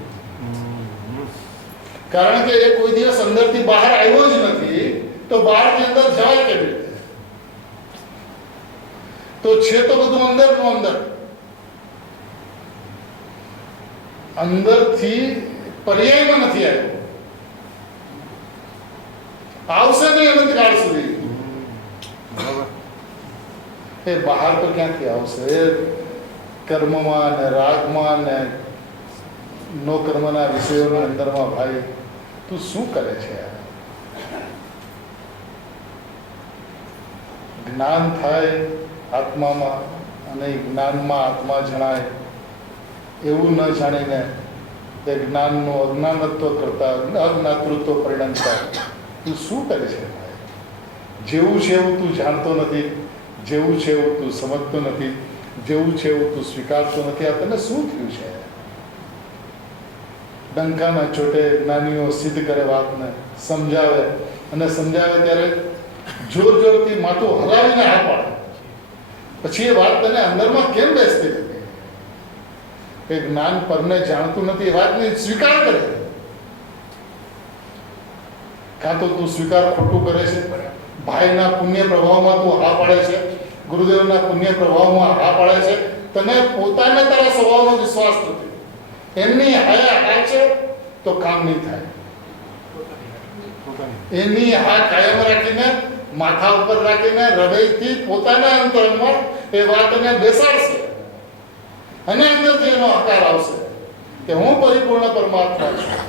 કારણ કે એ કોઈ દિવસ અંદરથી બહાર આવ્યો જ નથી તો બહારથી અંદર જવાય કેવી રીતે? તો છે તો બધું અંદરનું અંદર. અંદરથી પર્યાયમાં નથી આવ્યો, આવશે નહીં અનંતકાળ સુધી. એ બહાર તો ક્યાંથી આવશે? એ કર્મમાં ને રાગમાં ને નો કર્મના વિષયોની અંદરમાં ભાઈ તું શું કરે છે? જ્ઞાન થાય આત્મામાં અને જ્ઞાનમાં આત્મા જણાય એવું ન જાણીને તે જ્ઞાનનું અજ્ઞાનત્વ કરતા અજ્ઞાતૃત્વ પરિણમતા તું શું કરે છે ભાઈ? જેવું છે એવું તું જાણતો નથી, જેવું છે એવું તું સમજતો નથી, જેવું છે એવું તું સ્વીકારતો નથી. આ તને શું થયું છે? ડંકાના ચોટે જ્ઞાનીઓ સિદ્ધ કરે વાતને, સમજાવે અને સમજાવે ત્યારે જોર જોરથી માથું હલાવીને હા પાડે. પછી એ વાત તને અંદરમાં કેમ બેસતી નથી? એ જ્ઞાન પરને જાણતું નથી એ વાતને સ્વીકાર કરે. કાં તો તું સ્વીકાર ખોટું કરે છે, ભાઈના પુણ્ય પ્રભાવમાં તું હા પાડે છે, ગુરુદેવના પુણ્ય પ્રભાવમાં હા પાડે છે. તને પોતાને તારા સ્વભાવનો વિશ્વાસ નથી. એમની હા હા છે તો કામ નહીં થાય. એની હા કાયમ રાખીને, માથા ઉપર રાખીને, હૃદયથી પોતાના અંતરમાં એ વાતને બેસાડશે અને અંદરથી એનો આકાર આવશે કે હું પરિપૂર્ણ પરમાત્મા છું.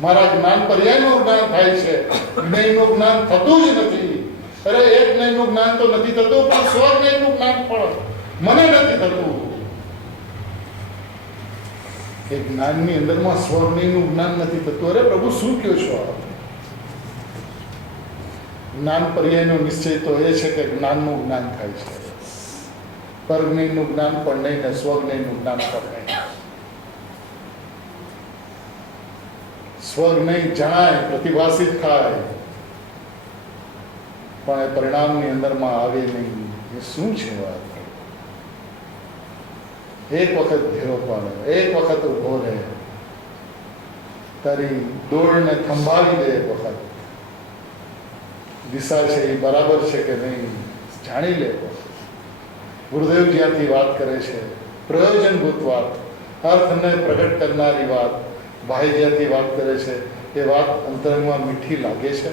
મારા જ્ઞાન પર્યાયનું જ્ઞાન થાય છે, જ્ઞાનનું જ્ઞાન થતું જ નથી. અરે એક જ્ઞાનનું જ્ઞાન તો નથી થતું, પણ સ્વજ્ઞાનનું જ્ઞાન પણ મને નથી થતું. કે જ્ઞાનની અંદરમાં સ્વર્ણિનું જ્ઞાન નથી થતું. અરે પ્રભુ શું કહો છો આપ? જ્ઞાન પર્યાયનો નિશ્ચય તો એ છે કે જ્ઞાનનું જ્ઞાન થાય છે. પરજ્ઞનું જ્ઞાન પણ નહીં ને સ્વજ્ઞનું જ્ઞાન પણ નહીં. સ્વજ્ઞ જણાય, પ્રતિભાષિત થાય, પણ એ પરિણામની અંદરમાં આવે નહીં. એ શું છે વાત? એક વખત ધીરો પાડે, એક વખત ઉભો રહે, તારી દોડને થંભાવી દે. એક વખત દિશા છે એ બરાબર છે કે નહીં જાણી લે. ગુરુદેવ જ્યાંથી વાત કરે છે, પ્રયોજનભૂત વાત, અર્થને પ્રગટ કરનારી વાત, ભાઈ જ્યાંથી વાત કરે છે એ વાત અંતરંગમાં મીઠી લાગે છે.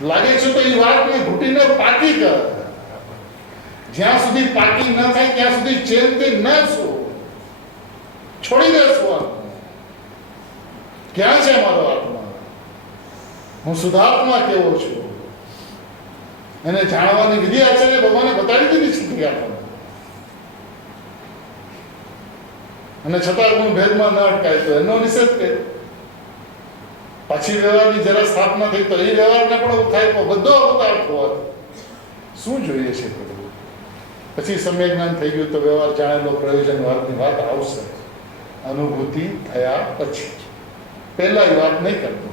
લાગે છે તો એ વાતને ઘૂંટીને પાકી કર. જ્યાં સુધી પાકી ન થાય ત્યાં સુધી ચેનથી ન શું છોડી દેશું. ક્યાં છે મારો આત્મા? હું શુદ્ધાત્મા કેવો છું એને જાણવાની વિધિ આચાર્ય ભગવાને બતાવી દીધી છે આપણને. અને છતાં ગુણ ભેદમાં ન અટકાય તો એનો નિષેધ કે પછી વ્યવહારની જરા સ્થાપના થઈ તો એ વ્યવહારને પણ થાય તો બધો અવતાર હોવાથી શું જોઈએ છે? પછી સમ્યક જ્ઞાન થઈ ગયું તો વ્યવહાર જાણેલો પ્રયોજનવાદની વાત આવશે અનુભૂતિ થયા પછી. પહેલા એ વાત નહીં કરતો.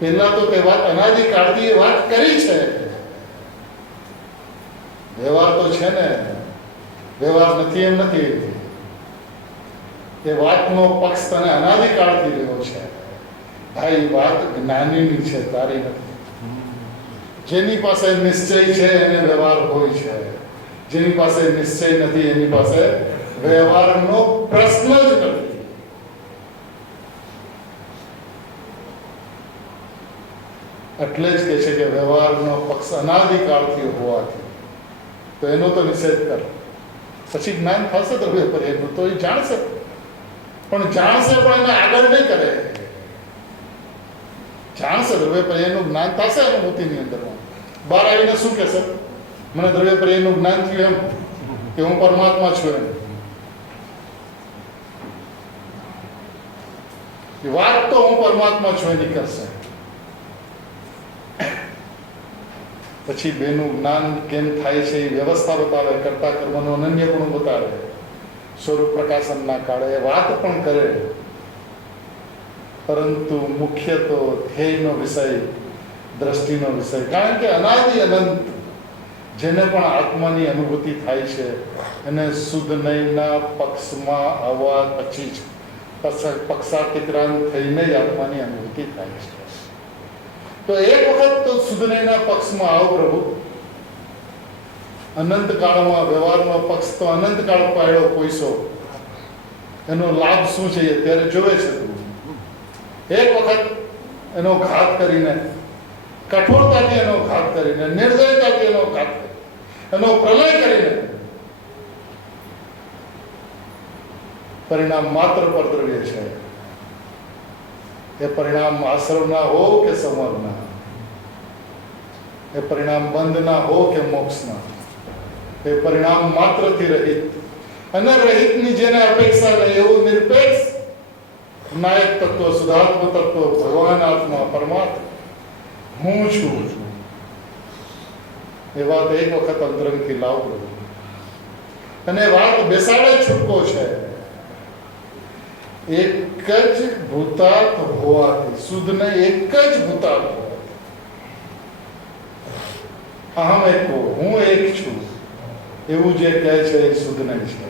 પહેલા તો તે વાત અનાદિકાળથી એ વાત કરી છે. વ્યવહાર તો છે ને, વ્યવહાર નથી એમ નથી. એ વાતનો પક્ષ તને અનાદિકાળથી રહ્યો છે. ભાઈ વાત જ્ઞાનીની છે, તારી નથી. જેની પાસે નિશ્ચય છે એને વ્યવહાર હોય છે. જેની પાસે નિશ્ચય નથી એની પાસે વ્યવહારનો પ્રશ્ન જ નથી. એટલે જ કે છે કે વ્યવહારનો પક્ષ અનાદિકાળથી હોવાથી તો એનો તો નિષેધ કર. પછી જ્ઞાન થશે દ્રવ્ય પર્યાયનું તો એ જાણશે, પણ જાણશે પણ એને આગળ નહીં કરે. જાણશે દ્રવ્ય પર્યાયનું જ્ઞાન થશે અનુભૂતિની અંદરમાં. બહાર આવીને શું કહેશે? મને દ્રવ્ય પર્યાયનું જ્ઞાન થયું એમ કે હું પરમાત્મા છું એમ. વાત તો હું પરમાત્મા છું એની કરશે. પછી બેનું જ્ઞાન કેમ થાય છે એ વ્યવસ્થા બતાવે, કરતા કર્મનું અનન્યપણું બતાવે, સ્વરૂપ પ્રકાશનના કાળે વાત પણ કરે. પરંતુ મુખ્ય તો ધ્યેયનો વિષય, દ્રષ્ટિનો વિષય. કારણ કે અનાદિ અનંત જેને પણ આત્માની અનુભૂતિ થાય છે એને શુદ્ધ નયના પક્ષમાં આવવા પછી જ પક્ષાતિક્રાંત થઈને જ આત્માની અનુભૂતિ થાય છે. તો એક વખત તો શુદ્ધનયના પક્ષમાં આવો પ્રભુ. અનંતકાળમાં વ્યવહારનો પક્ષ તો અનંતકાળ પાડ્યો કોઈસો. એનો લાભ શું છે ત્યારે જોવે છે તું. એક વખત એનો ઘાત કરીને, કઠોરતાથી એનો ઘાત કરીને, નિર્દયતાથી એનો ઘાત કરીને, એનો પ્રલય કરીને પરિણામ માત્ર પરદ્રવ્ય છે. એ પરિણામ આશ્રમના હો કે સંવરના, એ પરિણામ બંધના હો કે મોક્ષના, એ પરિણામ માત્રથી રહિત અને રહિતની જેને અપેક્ષા નહીં એવું નિરપેક્ષ નાયક તત્વ, શુદ્ધાત્મ તત્વ, ભગવાન આત્મા, પરમાત્મા હું છું. એ વાત એક વખત અંતરંગથી લાવો અને વાત બેસાડે છૂટકો છે. એક જ ભૂતાર્થ હોવાથી, શુદ્ધને એક જ ભૂતાર્થ હોવાથી, અહમ એકો, હું એક છું એવું જે કહે છે એ શુદ્ધ નહીં છે.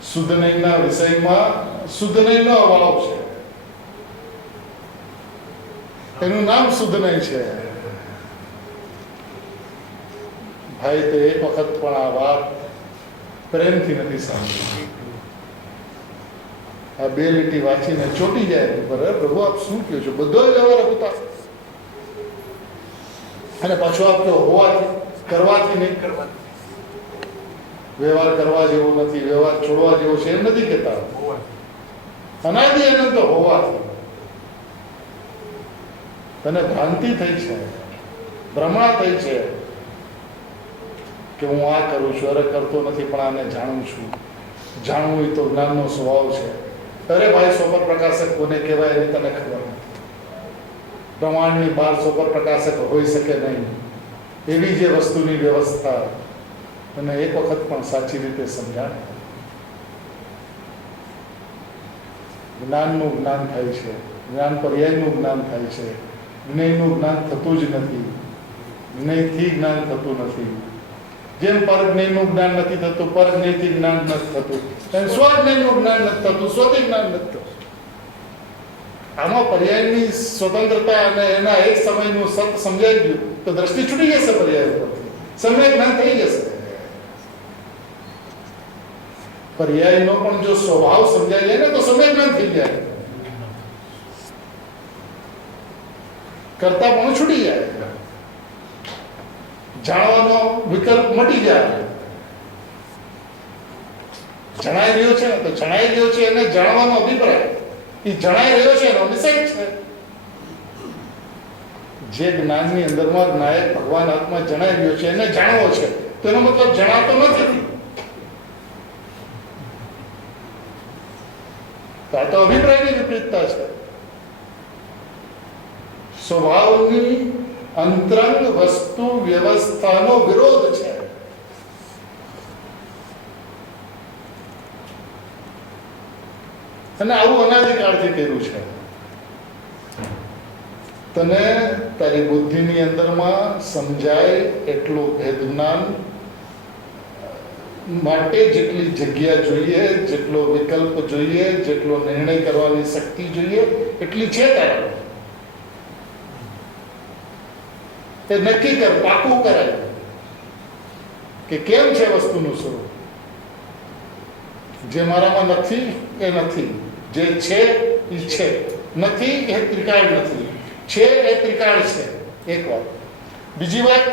શુદ્ધ નહીંના વિષયમાં શુદ્ધ નહીંનો અભાવ છે. એનું નામ શુદ્ધ નહીં છે. ભાઈ તો એક વખત પણ આ વાત પ્રેમથી નથી સાંભળી. આ બે લીટી વાંચીને ચોટી જાય બરાબર. પ્રભુ આપ શું કહો છો? બધો વ્યવહાર હોતા અને પાછો આપ તો હોવાથી, કરવાથી નહીં. કરવાથી વ્યવહાર કરવા જેવો નથી, વ્યવહાર છોડવા જેવો છે એમ નથી કહેતા. અનાદિ અનંત હોવાથી તને ભ્રાંતિ થઈ છે, ભ્રમણા થઈ છે. કે હું આ કરું છું, અરે કરતો નથી પણ આને જાણું છું. જાણવું એ તો જ્ઞાનનો સ્વભાવ છે. અરે ભાઈ, સોપર પ્રકાશક કોને કહેવાય એની તને ખબર નથી. પ્રમાણની બહાર સોપર પ્રકાશક હોઈ શકે નહીં. એવી જે વસ્તુની વ્યવસ્થા અને એક વખત પણ સાચી રીતે સમજાય. જ્ઞાનનું જ્ઞાન થાય છે, જ્ઞાન પર્યાયનું જ્ઞાન થાય છે. જ્ઞેયનું જ્ઞાન થતું જ નથી, જ્ઞેયથી જ્ઞાન થતું નથી. જેમ પરજ્ઞેયનું જ્ઞાન નથી થતું, પરજ્ઞેયથી જ્ઞાન નથી થતું, એમ સ્વજ્ઞેયનું જ્ઞાન નથી થતું, સ્વથી જ્ઞાન નથી થતું. આમાં પર્યાયની સ્વતંત્રતા અને એના એક સમયનું સત સમજાઈ ગયું તો દ્રષ્ટિ છૂટી જશે પર્યાય પરથી, સમય જ્ઞાન થઈ જશે. પર્યાયનો પણ જો સ્વભાવ સમજાઈ જાય ને તો સમય જ્ઞાન થઈ જાય, કરતા પણ છૂટી જાય, જાણવાનો વિકલ્પ મટી જાય. જણાઈ રહ્યો છે ને તો જણાઈ રહ્યો છે એને જાણવાનો અભિપ્રાય, એ જણાઈ રહ્યો છે એનો નિષેધ છે. જે જ્ઞાનની અંદરમાં નાયક ભગવાન આત્મા જણાઈ રહ્યો છે એને જાણવો છે તો એનો મતલબ જણાતો નથી. આ તો અભિપ્રાયની વિપરીતતા છે. સ્વભાવની અંતરંગ વસ્તુ વ્યવસ્થાનો વિરોધ છે. અને આવું અનાદિકાળથી કર્યું છે. તને તારી બુદ્ધિની અંદરમાં સમજાય એટલું ભેદ જ્ઞાન માટે જેટલી જગ્યા જોઈએ, જેટલો વિકલ્પ જોઈએ, જેટલો નિર્ણય કરવાની શક્તિ જોઈએ એટલી છે તારા. એ નક્કી કર, પાકું કરાય કે કેમ છે વસ્તુનું સ્વરૂપ. જે મારામાં નથી એ નથી, જે છે એ છે, નથી એ ત્રિકાળ નથી, છે એ ત્રિકાળ છે. એક વાત. બીજી વાત,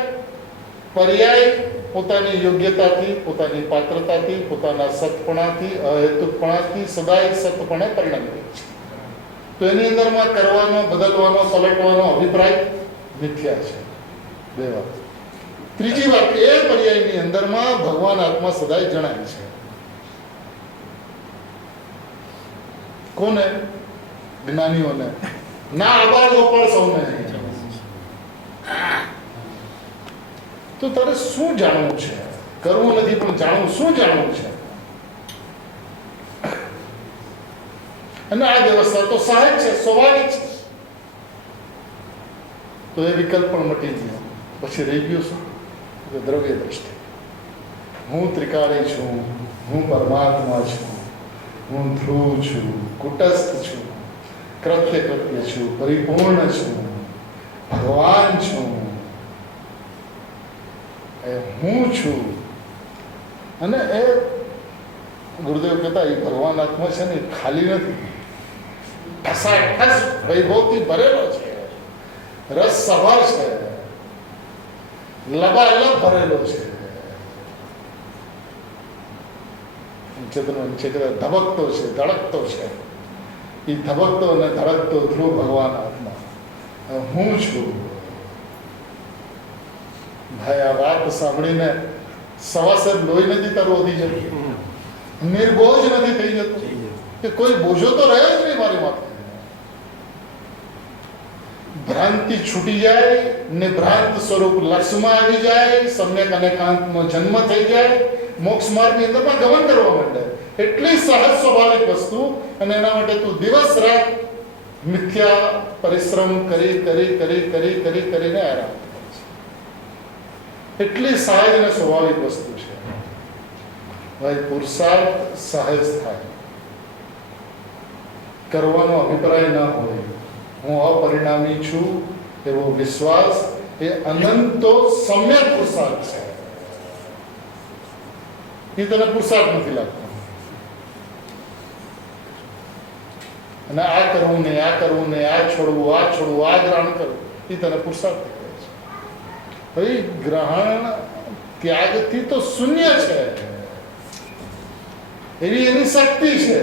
પર્યાય પોતાની યોગ્યતાથી, પોતાની પાત્રતાથી, પોતાના સતપણાથી, અહેતુકપણાથી સદાય સતપણે પરિણમે છે. તો એની અંદરમાં કરવાનો, બદલવાનો, પલટવાનો અભિપ્રાય મિથ્યા છે. બે વાત. ત્રીજી વાત, એ પર્યાયની અંદરમાં ભગવાન આત્મા સદાય જણાય છે. કોને? જ્ઞાનીઓને. ના આબાદો પણ સૌને. તો તારે શું જાણવું છે? કરવું નથી પણ જાણવું, શું જાણવું છે? અને આ વ્યવસ્થા તો સહજ છે, સ્વાભાવિક છે. તો એ વિકલ્પ પણ મટી ગયો. પછી રહી ગયું શું? દ્રવ્ય દ્રષ્ટિ. હું ત્રિકાળી છું, હું પરમાત્મા છું, હું ધ્રુવ છું, કુટસ્થ છું, કૃત્ય છું, પરિપૂર્ણ છું, ભગવાન છું, એ હું છું. અને એ ગુરુદેવ કહેતા એ ભગવાન આત્મા છે ને ખાલી નથી, ઠસાઠસ વૈભવથી ભરેલો છે, રસ સભર છે, લબાલબ ભરેલો છે. ચેતન નીચે કહેતા ધબકતો છે, ધડકતો છે. એ ધબકતો અને ધડકતો ધ્રુવ ભગવાન આત્મા હું છું. ભાઈ, આ વાત સાંભળીને સવાસર લોહી નથી તારું વધી જતું, નિર્બોજ નથી થઈ જતું કે કોઈ બોજો તો રહ્યો જ નહીં મારી માથે. ભ્રાંતિ છૂટી જાય, નિભ્રાંત સ્વરૂપ લક્ષમાં આવી જાય, સમ્યક અનેકાંતનો જન્મ થઈ જાય, મોક્ષ માર્ગની અંદરમાં ગમન કરવા માંડે. એટલી સહજ સ્વાભાવિક વસ્તુ, અને એના માટે તું દિવસ રાત મિથ્યા પરિશ્રમ કરી કરી કરી કરી કરી કરીને આરામ. એટલી સહજ અને સ્વાભાવિક વસ્તુ છે. ભાઈ, પુરુષાર્થ સહજ થાય, કરવાનો અભિપ્રાય ના હોય. હું અપરિણામી છું એવો વિશ્વાસ એ અનંતો સમ્યક પુરુષાર્થ છે. એ તને પુરુષાર્થ નથી લાગતો. અને આ કરવું ને આ કરવું ને આ છોડવું, આ છોડવું, આ ગ્રહણ કરવું, એ તને પુરુષાર્થ કહે છે. ભાઈ, ગ્રહણ ત્યાગથી તો શૂન્ય છે, એવી એની શક્તિ છે.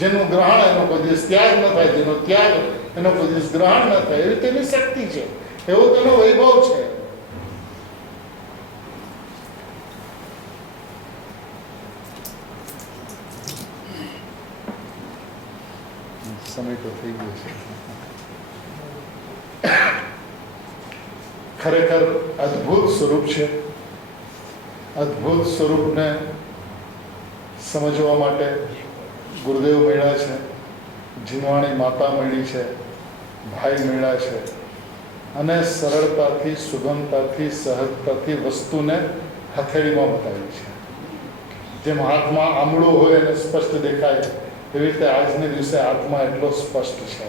જેનું ગ્રહણ એનો કોઈ દિવસ ત્યાગ ન થાય, જેનો ત્યાગ એનો કોઈ દિવસ ગ્રહણ ન થાય, એવી તેની શક્તિ છે, એવો તેનો વૈભવ છે. સમય તો થઈ ગયો છે. ખરેખર અદ્ભુત સ્વરૂપ છે. અદ્ભુત સ્વરૂપને સમજવા માટે ગુરુદેવ મળ્યા છે, જીનવાણી માતા મળી છે, ભાઈ મળ્યા છે અને સરળતાથી, સુગમતાથી, સહજતાથી વસ્તુને હથેળીમાં બતાવી છે. જેમ હાથમાં આમળું હોય અને સ્પષ્ટ દેખાય એવી રીતે આજને દિવસે આત્મા એટલો સ્પષ્ટ છે.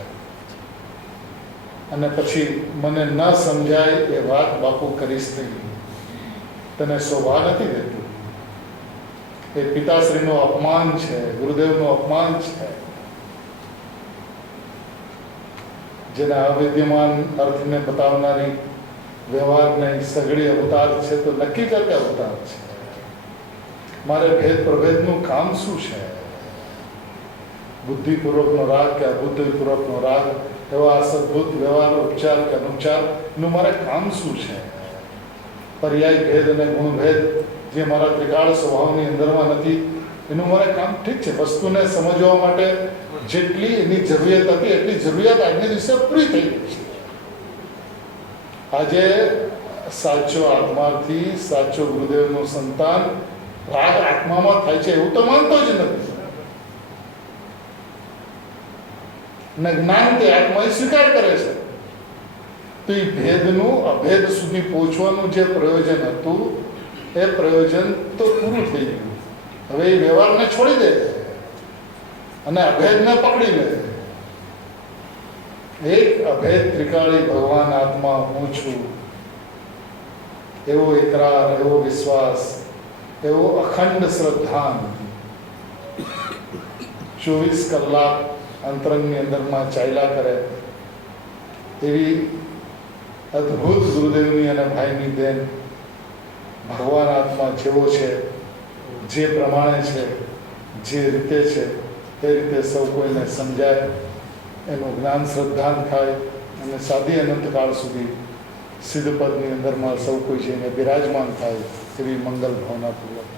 અને પછી મને ન સમજાય એ વાત બાપુ કરીશ નહીં, તને શોભા નથી દેતું. એ પિતાશ્રીનું અપમાન છે, ગુરુદેવનું અપમાન છે. જેના અવિદ્યમાન અર્થને બતાવનારી વ્યવહારને સઘળી અવતાર છે તો નક્કી કરકે અવતાર છે. મારે ભેદ પ્રભેદનું કામ શું છે? બુદ્ધિપૂર્વકનો રાગ કે અબુદ્ધિપૂર્વકનો રાગ, એવા સદભુત વ્યવહાર, ઉપચાર કે અનુપચારનું મારે કામ શું છે? પર્યાય ભેદ અને ગુણભેદ જે મારા ત્રિકાળ સ્વભાવની અંદરમાં નથી, એનું મારે કામ ઠીક છે. વસ્તુને સમજવા માટે જેટલી એની જરૂરિયાત હતી એટલી જરૂરિયાત આજના દિવસે પૂરી થઈ ગઈ છે. આજે સાચો આત્માથી સાચો ગુરુદેવનું સંતાન રાગ આત્મામાં થાય છે એવું તો માનતો જ નથી. ને જ્ઞાન તે આત્મા સ્વીકાર કરે છે. તો એ ભેદનું અભેદ સુધી પહોંચવાનું જે પ્રયોજન હતું એ પ્રયોજન તો પૂરું થઈ ગયું. હવે એ વ્યવહારને છોડી દે અને અભેદને પકડી લે. એક અભેદ ત્રિકાળી ભગવાન આત્મા હું છું એવો એકરાર, એવો વિશ્વાસ, એવો અખંડ શ્રદ્ધાન 24 કલાક અંતરંગની અંદરમાં ચાલ્યા કરે એવી અદ્ભુત ગુરુદેવની અને ભાઈની દેન. ભગવાન આત્મા જેવો છે, જે પ્રમાણે છે, જે રીતે છે તે રીતે સૌ કોઈને સમજાય, એનું જ્ઞાન શ્રદ્ધાન થાય અને સાદી અનંતકાળ સુધી સિદ્ધપદની અંદરમાં સૌ કોઈ જઈને બિરાજમાન થાય એવી મંગલ ભાવનાપૂર્વક